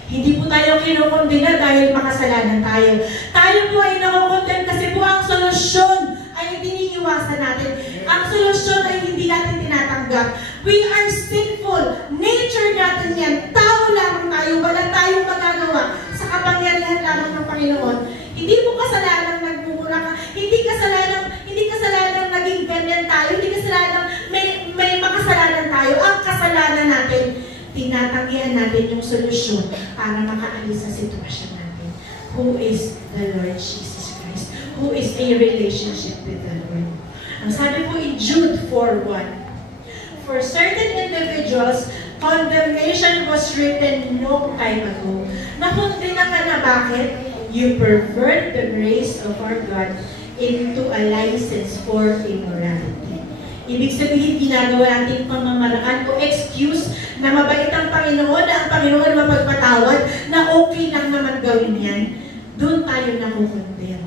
Hindi po tayo kinukondena dahil makasalanan tayo. Tayo po ay nakukondem kasi po ang solusyon ay hindi iniiwasan natin. Ang solusyon ay hindi natin tinatanggap. We are sinful. Nature natin yan. Tao lamang tayo. Wala tayong magagawa sa kapangyarihan lamang ng Panginoon. Hindi mo kasalanan nagmumura ka. Hindi kasalanan naging ganyan tayo. Hindi kasalanan may makasalanan tayo. Ang kasalanan natin, tinatanggihan natin yung solusyon para makaalis sa sitwasyon natin. Who is the Lord Jesus Christ? Who is a relationship with the Lord? Ang sabi po in Jude 4:1, for certain individuals, condemnation was written long time ago. Nakondena ka na bakit? You pervert the grace of our God into a license for immorality. Ibig sabihin, ginagawa natin pamamaraan o excuse na mabait ang Panginoon, na ang Panginoon mapagpatawad, na okay lang naman gawin yan. Doon tayo nakukondem.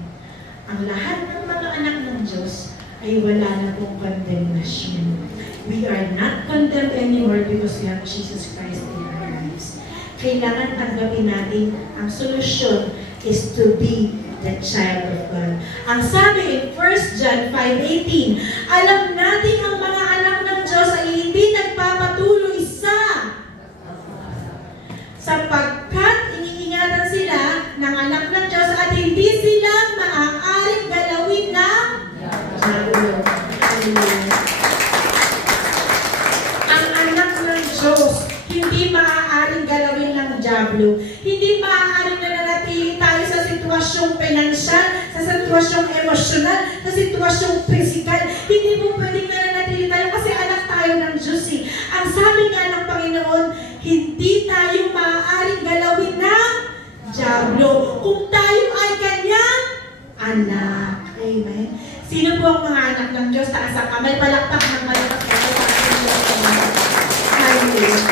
Ang lahat ng mga anak ng Diyos ay wala na pong condemnation. We are not condemned anymore because we have Jesus Christ in our lives. Kailangan tanggapin natin ang solusyon is to be the child of God. Ang sabi in 1 John 5:18, alam natin ang mga anak ng Diyos ay hindi nagpapatuloy sapagkat iniingatan sila ng anak ng Diyos at hindi sila maaaring galawin ng diablo. Ang anak ng Diyos hindi maaaring galawin ng diablo. Hindi maaaring sa sitwasyong emosyonal, sa sitwasyong physical. Hindi po pwedeng nananatili tayo kasi anak tayo ng Diyos eh. Ang sabi nga ng Panginoon, hindi tayo maaaring galawin ng dyablo kung tayo ay kanyang anak. Amen. Sino po ang mga anak ng Diyos? Taas ang kamay, palakpak ng palakpak tayo sa ating Diyos. Hallelujah.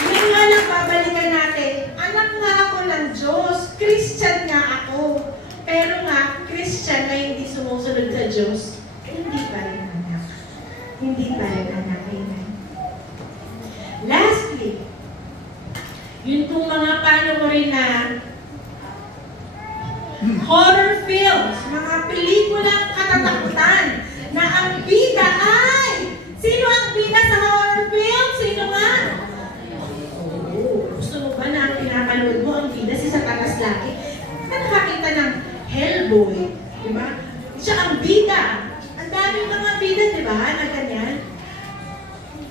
Ngayon nga lang babalikan natin, anak nga ako ng Diyos, Christian nga ako. Pero nga, Christian na hindi sumusunod sa Diyos, hindi pa rin anak. Hindi pa rin anak. Amen. Lastly, yun pong mga panoorin na horror films, mga pelikulang katatakutan, na ang bida ay, sino ang bida sa horror film? Sino nga? Gusto mo ba na pinapanood mo ang bida si Satanas laki? Nakakita ng Hellboy, di ba? Siya ang bida. Ang daming mga bida, di ba? Na ganyan.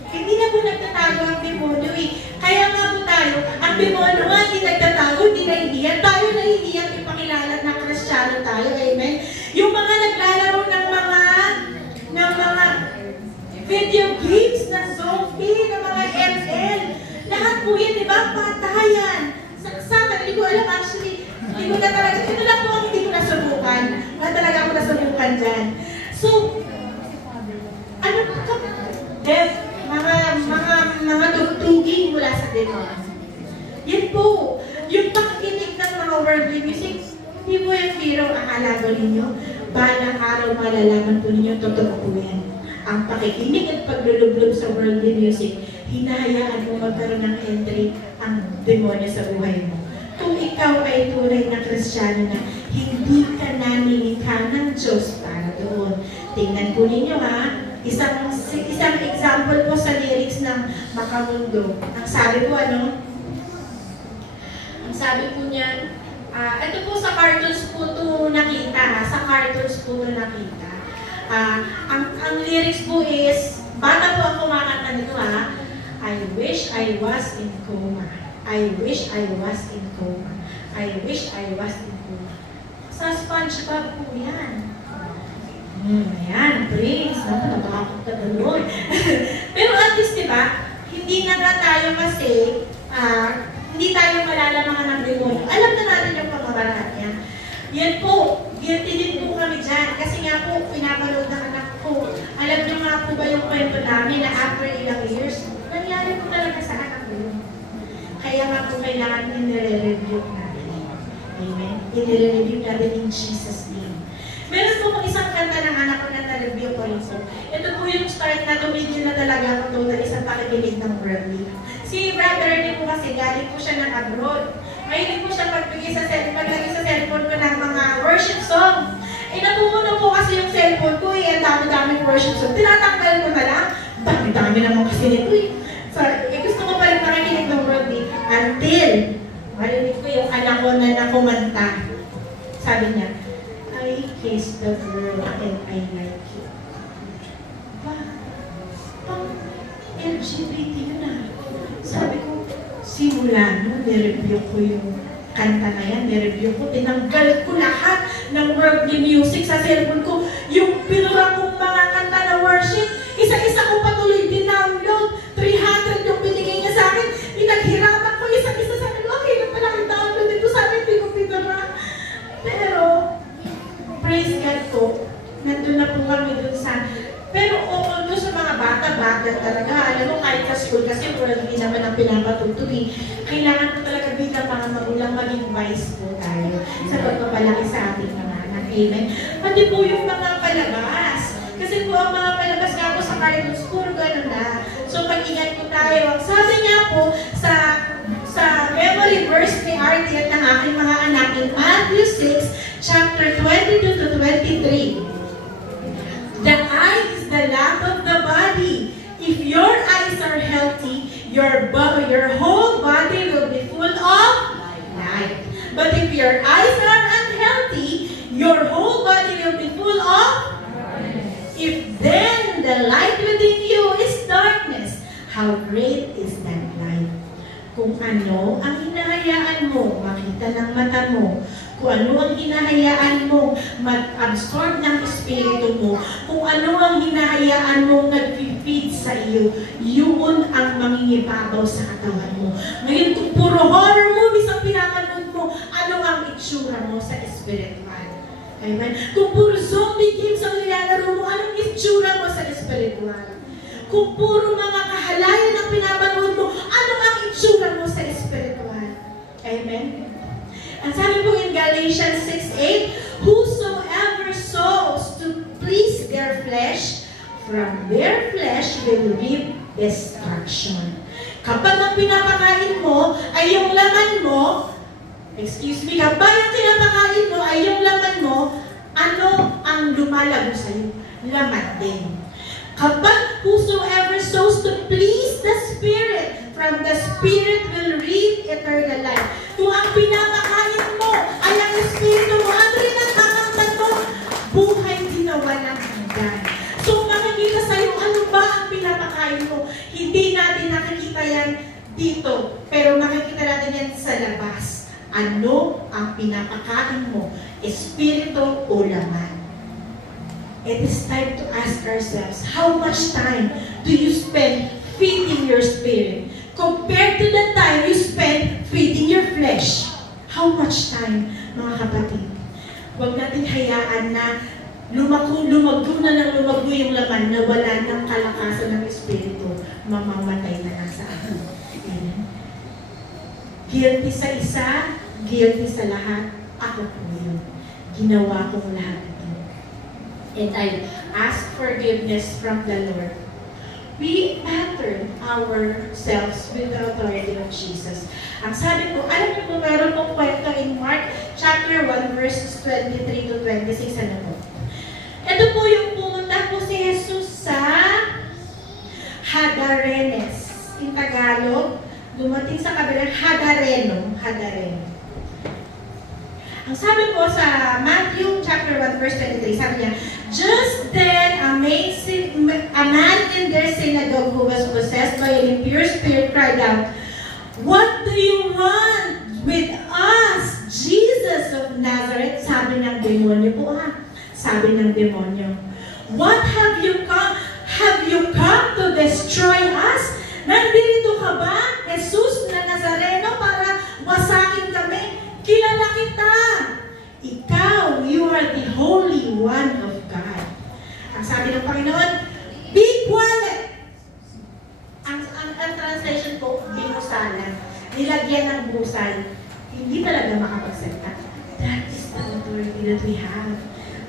Hindi na po nagtatago ang demonyo eh. Kaya nga po tayo, ang demonyo nga hindi nagtatago, hindi nahihiyan. Tayo nahihiyan, ipakilala na Kristiyano tayo. Amen? Yung mga naglalaro ng mga video games na zombie, ng mga ML. Lahat po yan, di ba? Patayan. Saksakan, hindi ko alam actually. Hindi ko na talaga, ito lang po ang hindi ko nasubukan. Wala talaga ako nasubukan dyan. So, ano ka? Death, mga tugtugin mula sa demonyo. Yan po, yung pakikinig ng mga worldly music, hindi po yung biro, akala ko ninyo, balang araw malalaman po ninyo, totoo po yan. Ang pakikinig at paglulublob sa worldly music, hinahayaan mo magkaroon ng entry ang demonyo sa buhay mo. Kung ikaw ay tunay na Kristiyano na hindi ka nanilikha ng Diyos para doon. Tingnan po ninyo ha, isang example po sa lyrics ng Makamundo. Ang sabi po ano? Ang sabi po niya, ito po sa cartoons po ito nakita ha, sa cartoons po ito nakita. Ang lyrics po is, bata po ang kumakanta nito ha, I wish I was in coma. I wish I was in coma. I wish I was in coma. Sa SpongeBob po yan. Ayan, praise. Natakot ka doon. Pero at least, diba, hindi na nga tayo kasi, hindi tayo malalamangan ng demonyo. Alam na natin yung pamamaraan niya. Yan po, guilty din po kami dyan. Kasi nga po, pinapanood ng anak ko. Alam niyo nga po ba yung kwento namin na after ilang years, nangyari po talaga sa anak ko yun. Kaya nga po kailangan i-re-review natin. Amen? I-re-review natin in Jesus' name. Meron po pong isang kanta ng anak ko na na-review ko rin po. Ito po yung start na tumigil na talaga ako totally sa pakikinig ng worldly. Si brother niyo po kasi galing po siya ng abroad. Mahilig po siya paglagay sa cellphone ko ng mga worship song. Natumuno po kasi yung cellphone ko ang dami-daming worship song. Tinatanggal ko na lang. Bakit dami naman kasi nito So, gusto ko pa rin pakikinig ng worldly until marinig ko yung anak ko na nakumanta. Sabi niya, I kissed the girl and I like you. Pang LGBT yun na. Sabi ko, simula no, nireview ko yung kanta na yan, nireview ko, tinanggal ko lahat ng worldly music sa cellphone ko. Yung pinura kong mga kanta na worship, isa-isa ko patuloy din-download. 300 yung binigay niya sa akin. Pinaghirapan ko isa-isa sa akin. Okay na pala ang download ito sa akin, hindi ko pinura. Pero, praise God po, nandun na po kami dun sa, pero doon sa mga bata talaga, alam mo, kahit sa school, kasi worldly naman ang pinapatutuloy, kailangan po talaga bilang mga magulang maging wise po tayo sa pagpapalaki sa ating mga anak. Amen? Pati po yung mga palabas. Kasi po ang mga palabas nga po sa cartoons, puro gano'n na. So pag-ingat po tayo. Ang sabi nga po sa memory verse ni Artie at ng aking mga anak in Matthew 6, chapter 22 to 23. The eye is the lamp of the body. If your eyes are healthy, your whole body will be full of light. But if your eyes are unhealthy, your whole body will be full of darkness. If then the light within you is darkness, how great is that light? Kung ano ang hinahayaan mo, makita ng mata mo, Kung ano ang hinahayaan mo mag-absorb ng Espiritu mo, kung ano ang hinahayaan mo nag-feed sa iyo, yun ang mangingibabaw sa katawan mo. Ngayon, kung puro horror movies ang pinapanood mo, ano ang itsura mo sa espiritual? Amen? Kung puro zombie games ang nilalaro mo, anong itsura mo sa espiritual? Kung puro mga kahalayan ang pinapanood mo, ano ang itsura mo sa espiritual? Amen? Ang sabi po in Galatians 6:8, whosoever sows to please their flesh, from their flesh will reap destruction. Kapag ang pinapakain mo ay yung laman mo, kapag ang pinapakain mo ay yung laman mo, ano ang lumalago sa'yo? Laman din. Kapag whosoever sows to please the Spirit, from the Spirit will reap eternal life. Kung ang pinapakain mo ay ang Espiritu mo, ano rin ang kakangtan mo? Buhay din na walang hanggan. So makikita sa'yo, ano ba ang pinapakain mo? Hindi natin nakikita yan dito, pero makikita natin yan sa labas. Ano ang pinapakain mo? Espiritu o laman? It is time to ask ourselves, how much time do you spend feeding your spirit compared to the time you spend feeding your flesh? How much time, mga kapatid? Huwag natin hayaan na lumago yung laman na wala ng kalakasan ng espiritu, mamamatay na lang sa atin. Guilty sa isa, guilty sa lahat, ako po yun. Ginawa kong lahat ito. And I ask forgiveness from the Lord. We pattern ourselves with the authority of Jesus. Ang sabi ko, alam niyo po, meron pong kwento in Mark chapter 1, verses 23 to 26. Ano po? Ito po yung pumunta po si Jesus sa Hadarenes. In Tagalog, dumating sa kabilang Hadareno. Ang sabi po sa Matthew chapter 1 verse 23, sabi niya, just then a man in their synagogue who was possessed by an impure spirit cried out, what do you want with us, Jesus of Nazareth? Sabi ng demonyo po Sabi ng demonyo, what have you come? Have you come to destroy us? Nandito ka ba, Jesus na Nazareno, para wasakin kami? Kilala kita. Ikaw, you are the Holy One of God. Ang sabi ng Panginoon, be quiet. Ang translation po, binusalan. Nilagyan ng busal. Hindi talaga makapagsalita. That is the authority that we have.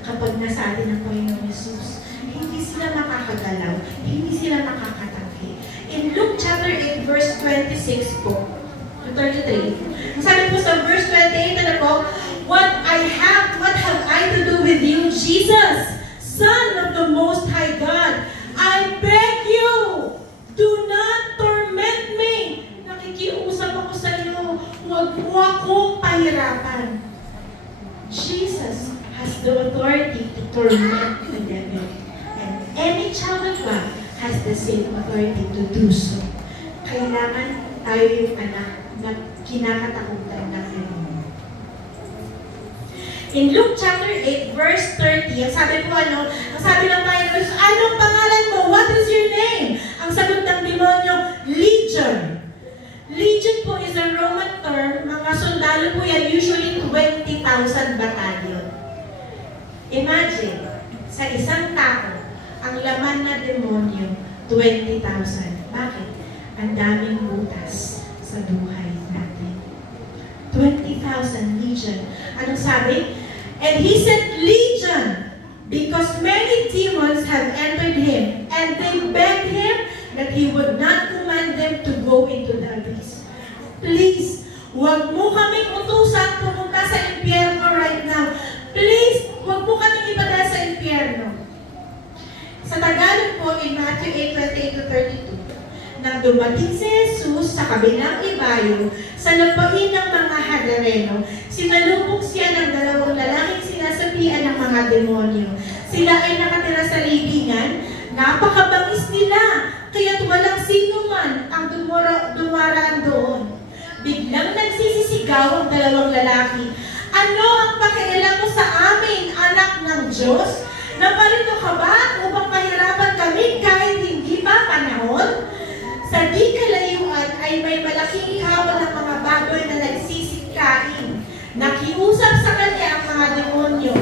Kapag nasa atin ang Panginoon Jesus, hindi sila makakagalaw, hindi sila makakatanggi. In Luke chapter 8, verse 26 po, 33. Ang sabi po sa verse 28, ano po, what have I to do with you, Jesus, Son of the Most High God? I beg you, do not torment me. Nakikiusap ako sa iyo, huwag mo akong pahirapan. Jesus has the authority to torment the devil. And any child of God has the same authority to do so. Kailangan tayo yung anak na kinakatakutan ng demonyo. In Luke chapter 8, verse 30, ang sabi po ang sabi ng Panginoon, anong pangalan mo? What is your name? Ang sagot ng demonyo, Legion. Legion po is a Roman term. Mga sundalo po yan, usually 20,000 battalion. Imagine, sa isang tao, ang laman na demonyo, 20,000. Bakit? Ang daming butas sa buhay natin. 20,000 legion. Anong sabi? And he said, Legion, because many demons have entered him, and they begged him that he would not command them to go into the abyss. Please, huwag mo kaming utusan pumunta sa impyerno right now. Please, huwag mo kaming ipadala sa impyerno. Sa Tagalog po, in Matthew 8:28-32, nang dumating si Jesus sa kabilang ibayo, sa lupain ng mga Hadareno, sinalubong siya ng dalawang lalaking sinasapian ng mga demonyo. Sila ay nakatira sa libingan, napakabangis nila, kaya't walang sino man ang dumaraan doon. Biglang nagsisisigaw ang dalawang lalaki, Ano ang pakialam mo sa amin, anak ng Diyos? Naparito ka ba upang pahirapan kami kahit hindi pa panahon? Sa di kalayuan ay may malaking kawan ng mga baboy na nagsisikain. Nakiusap sa kanya ang mga demonyo.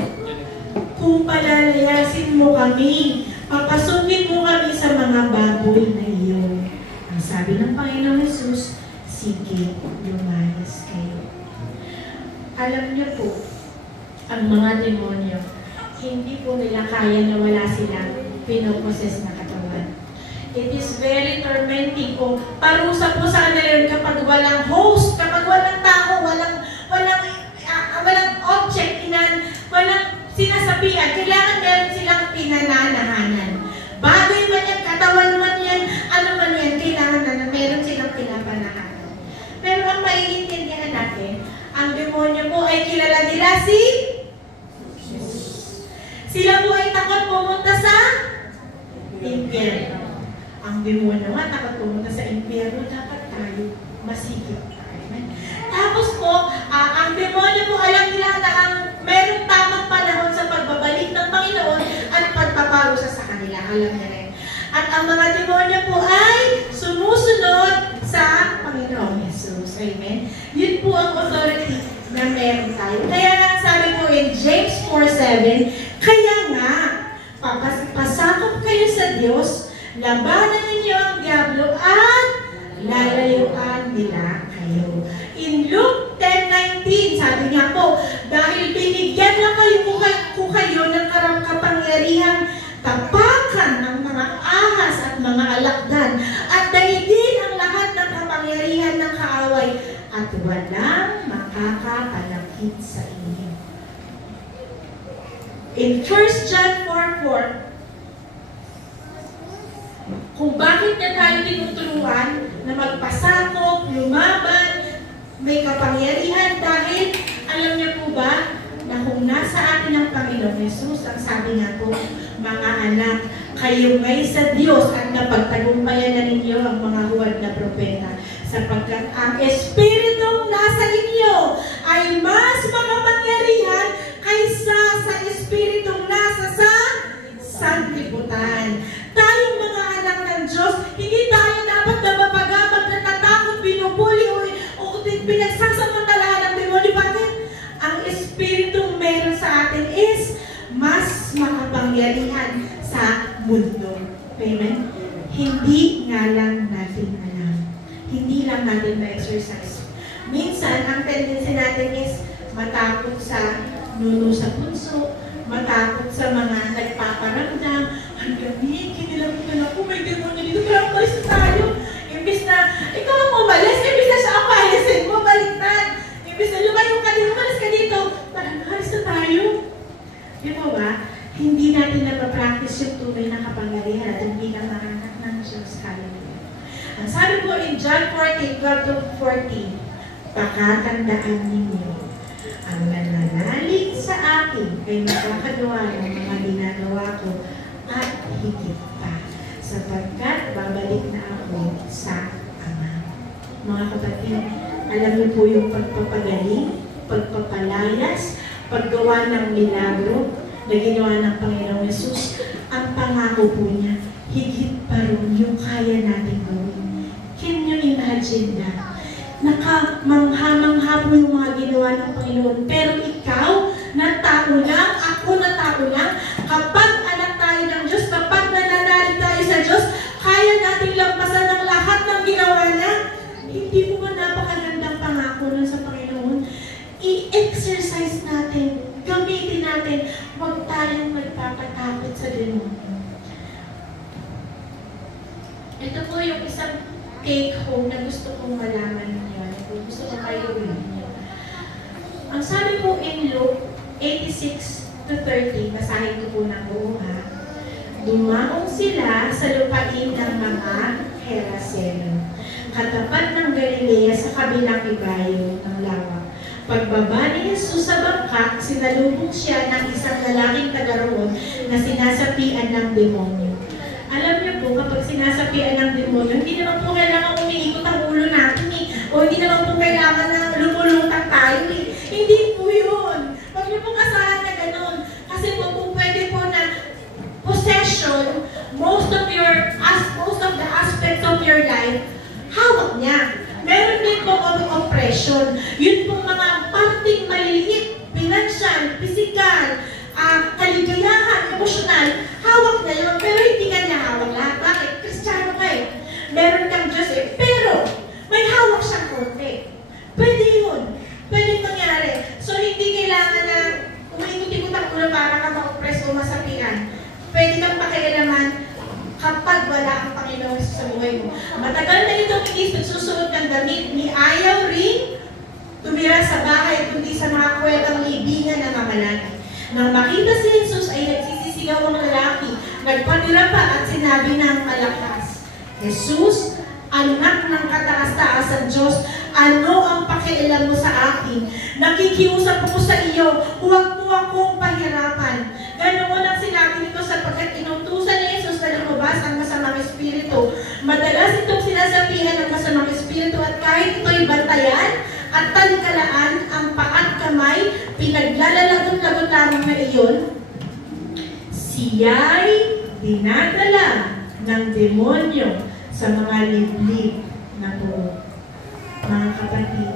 Kung palalayasin mo kami, papasukin mo kami sa mga baboy na iyon. Ang sabi ng Panginoong Hesus, sige, lumayas kayo. Alam niyo po, ang mga demonyo, hindi po nila kaya na wala silang pinoposes na katawan. It is very tormenting po. Parusa po sa kanila kapag walang host, kapag walang tao, walang object, walang sinasabihan. Kailangan meron silang pinananahanan. Bagay man yan, katawan man yan, ano man yan, kailangan na meron silang pinapanahanan. Pero ang maiintindihan natin, ang demonyo po ay kilala nila si Jesus. Sila po ay takot pumunta sa impyerno. Ang demonyo nga takot pumunta sa impyerno, dapat tayo masigit tayo. Tapos po, ang demonyo po alam nila na ang merong tamang panahon sa pagbabalik ng Panginoon at pagpaparusa sa kanila. Alam niya rin. At ang mga demonyo po ay sumusunod sa Panginoong Hesus. Amen? Yun po ang authority na meron tayo. Kaya nga sabi po in James 4:7, kaya nga, pasakop kayo sa Diyos, labanan ninyo ang diablo at lalayuan nila kayo. In Luke 10:19, sabi niya po, dahil binigyan lang kayo ng kapangyarihang tapakan ng mga ahas at mga alakdan, at daigin ang lahat ng kapangyarihan ng kaaway, at walang makakakalapit sa inyo. In 1 John 4:4, kung bakit niya tayo tinuturuan na magpasakop, lumaban, may kapangyarihan, dahil alam niyo po ba na kung nasa atin ang Panginoong Hesus, ang sabi nga po, mga anak, kayo may sa Diyos at napagtagumpayan na ninyo ang mga huwad na propeta, sapagkat ang Espiritong nasa inyo ay mas makapangyarihan kaysa sa Espiritong nasa sa sanlibutan. Tayong mga anak ng Diyos, hindi tayo dapat na mapagabag, natatakot, binubuli o pinagsasamantalahan ng demonyo. Bakit? Ang Espiritong meron sa atin is mas makapangyarihan sa mundo. Amen? Hindi nga lang natin alam. Hindi lang natin na-exercise. Minsan, ang tendency natin is matakot sa nuno sa punso, matakot sa mga nagpaparamdam, ang gabi, kinilabutan ako, may demonyo dito, kaya umalis na tayo. Imbis na, ikaw ang umalis, imbis na siya ang palisin mo, baliktad. Imbis na lumayo ka dito, umalis ka dito, parang halis na tayo. Di ba ba? Hindi natin napapractice yung tunay na kapangyarihan at bilang mga anak ng Diyos. Hallelujah. Ang sabi po in John 14:12-14, pakatandaan ninyo, ang nananalig sa akin ay makakagawa ng mga ginagawa ko at higit pa, sapagkat babalik na ako sa Ama. Mga kapatid, alam niyo po yung pagpapagaling, pagpapalayas, paggawa ng milagro na ginawa ng Panginoong Hesus, ang pangako po niya, higit pa rin yung kaya natin gawin. Can you imagine that? Nakamangha-mangha po yung mga ginawa ng Panginoon. Pero ikaw, na tao lang, ako na tao lang, kapag anak tayo ng Diyos, kapag nananalig tayo sa Diyos, kaya nating lampasan ng lahat ng ginawa niya. Hindi mo ba napakagandang pangako nun sa Panginoon? I-exercise natin, gamitin natin, huwag tayong magpapatakot sa demonyo. Ito po yung isang take home na gusto kong malaman ninyo. Gusto ko kayo ninyo. Ang sabi po in Luke 86-30, basahin ko po ng buo ha. Dumaong sila sa lupain ng mga Geraseno, katapat ng Galilea sa kabilang ibayo ng lawa. Pagbaba ni Jesus sa bangka, sinalubong siya ng isang lalaking taga-roon na sinasapian ng demonyo. Alam niyo po, kapag sinasapian ng demonyo, hindi naman po kailangan umiikot ang ulo natin o hindi naman po kailangan na lumulutang tayo Hindi po yun. Huwag niyo pong asahan na ganun. Kasi po kung pwede po na possession, most of the aspects of your life, hawak niya. Meron din po oppression. Yun pong mga parting maliliit, financial, physical, kaligayahan, emotional, hawak na yun. Pero hindi ka niya hawak lahat. Bakit? Kristiyano ka eh. Meron kang Diyos eh. Pero, may hawak siyang konti. Pwede yun. Pwede mangyari. So, hindi kailangan na umaikot-ikot ang ulo para ka ma-oppress o masapian. Pwede kang pakialaman kapag wala ang Panginoon sa buhay mo. Matagal na itong hindi nagsusuot ng damit, ni ayaw rin tumira sa bahay kundi sa mga kuwebang libingan na mamalaki. Nang makita si Jesus ay nagsisisigaw ang lalaki, nagpatira pa at sinabi ng malakas, Jesus, anak ng kataas-taasan Diyos, ano ang pakialam mo sa akin? Nakikiusap ako sa iyo, huwag mo akong pahirapan. Ganoon ang sinabi nito sapagkat inutusan ni Jesus na lumabas ang masamang espiritu. Madalas itong sinasabihan ng masamang espiritu at kahit ito'y bantayan at talikalaan ang paat kamay, pinaglalagot-lagot lamang na iyon, siya'y dinadala ng demonyo sa mga liblib na buo. Mga kapatid,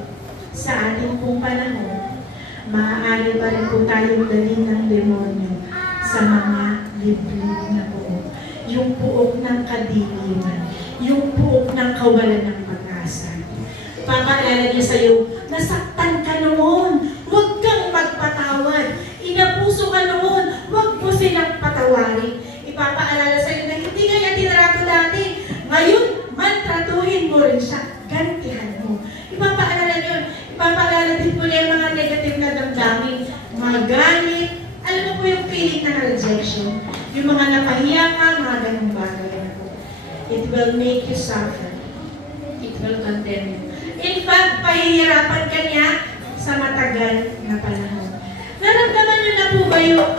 sa ating pong panahon, maaari pa rin po tayong dalhin ng demonyo sa mga liblib na buo. Yung puok ng kadiliman, yung puok ng kawalan ng pag-asa. Papaalala niya sa iyo, nasaktan ka noon, huwag kang magpatawad. Inapuso ka noon, huwag mo silang patawarin. Ipapaalala sa iyo na hindi kanya tinarato dati. Ngayon, mantratuhin mo rin siya. Gantihan mo. Ipapaalala yun. Ipapaalala din po niya yung mga negative na damdamin. Mga galit. Alam mo po yung feeling ng rejection. Yung mga napahiya ka, mga ganong bagay na po. It will make you suffer. It will condemn you. In fact, pahihirapan ka niya sa matagal na panahon. Naramdaman niyo na po ba yung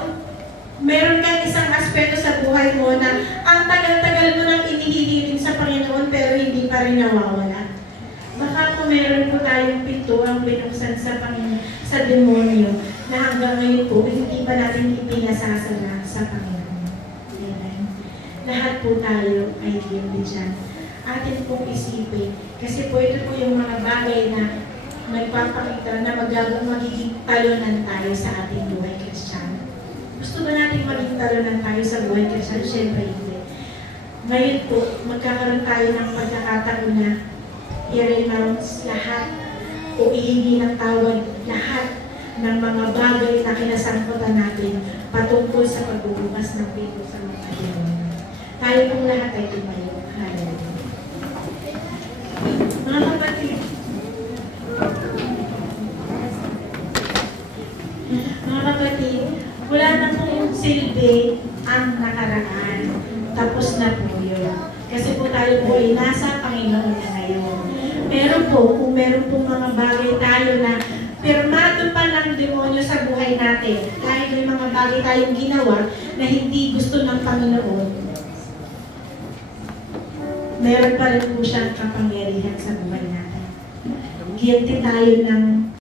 meron kang isang aspeto sa buhay mo na ang tagal-tagal mo nang inihihiling sa Panginoon pero hindi pa rin nawawala? Baka kung meron po tayong pinto ang binuksan sa Panginoon, sa demonyo, na hanggang ngayon po, hindi pa natin ipinasasala sa Panginoon. Amen. Lahat po tayo ay guilty dyan. Atin pong isipin. Kasi po ito po yung mga bagay na nagpapakita na magiging talunan tayo sa ating buhay Kristiyano. Gusto ba natin maging talunan tayo sa buhay Kristiyano? Siyempre hindi. Ngayon po, magkakaroon tayo ng pagkakataon na i-renounce lahat o ihingi ng tawad lahat ng mga bagay na kinasangkutan natin patungkol sa pagbubukas ng pinto sa mga demonyo. Tayo pong lahat ay tumayo. Hallelujah. Mga kapatid, wala na pong silbi ang nakaraan. Tapos na po yun. Kasi po tayo po ay nasa Panginoon na ngayon. Pero po, kung meron pong mga bagay tayo na pirmado pa ng demonyo sa buhay natin, kahit may mga bagay tayong ginawa na hindi gusto ng Panginoon, meron pa rin po siyang kapangyarihan sa buhay natin. Guilty tayo ng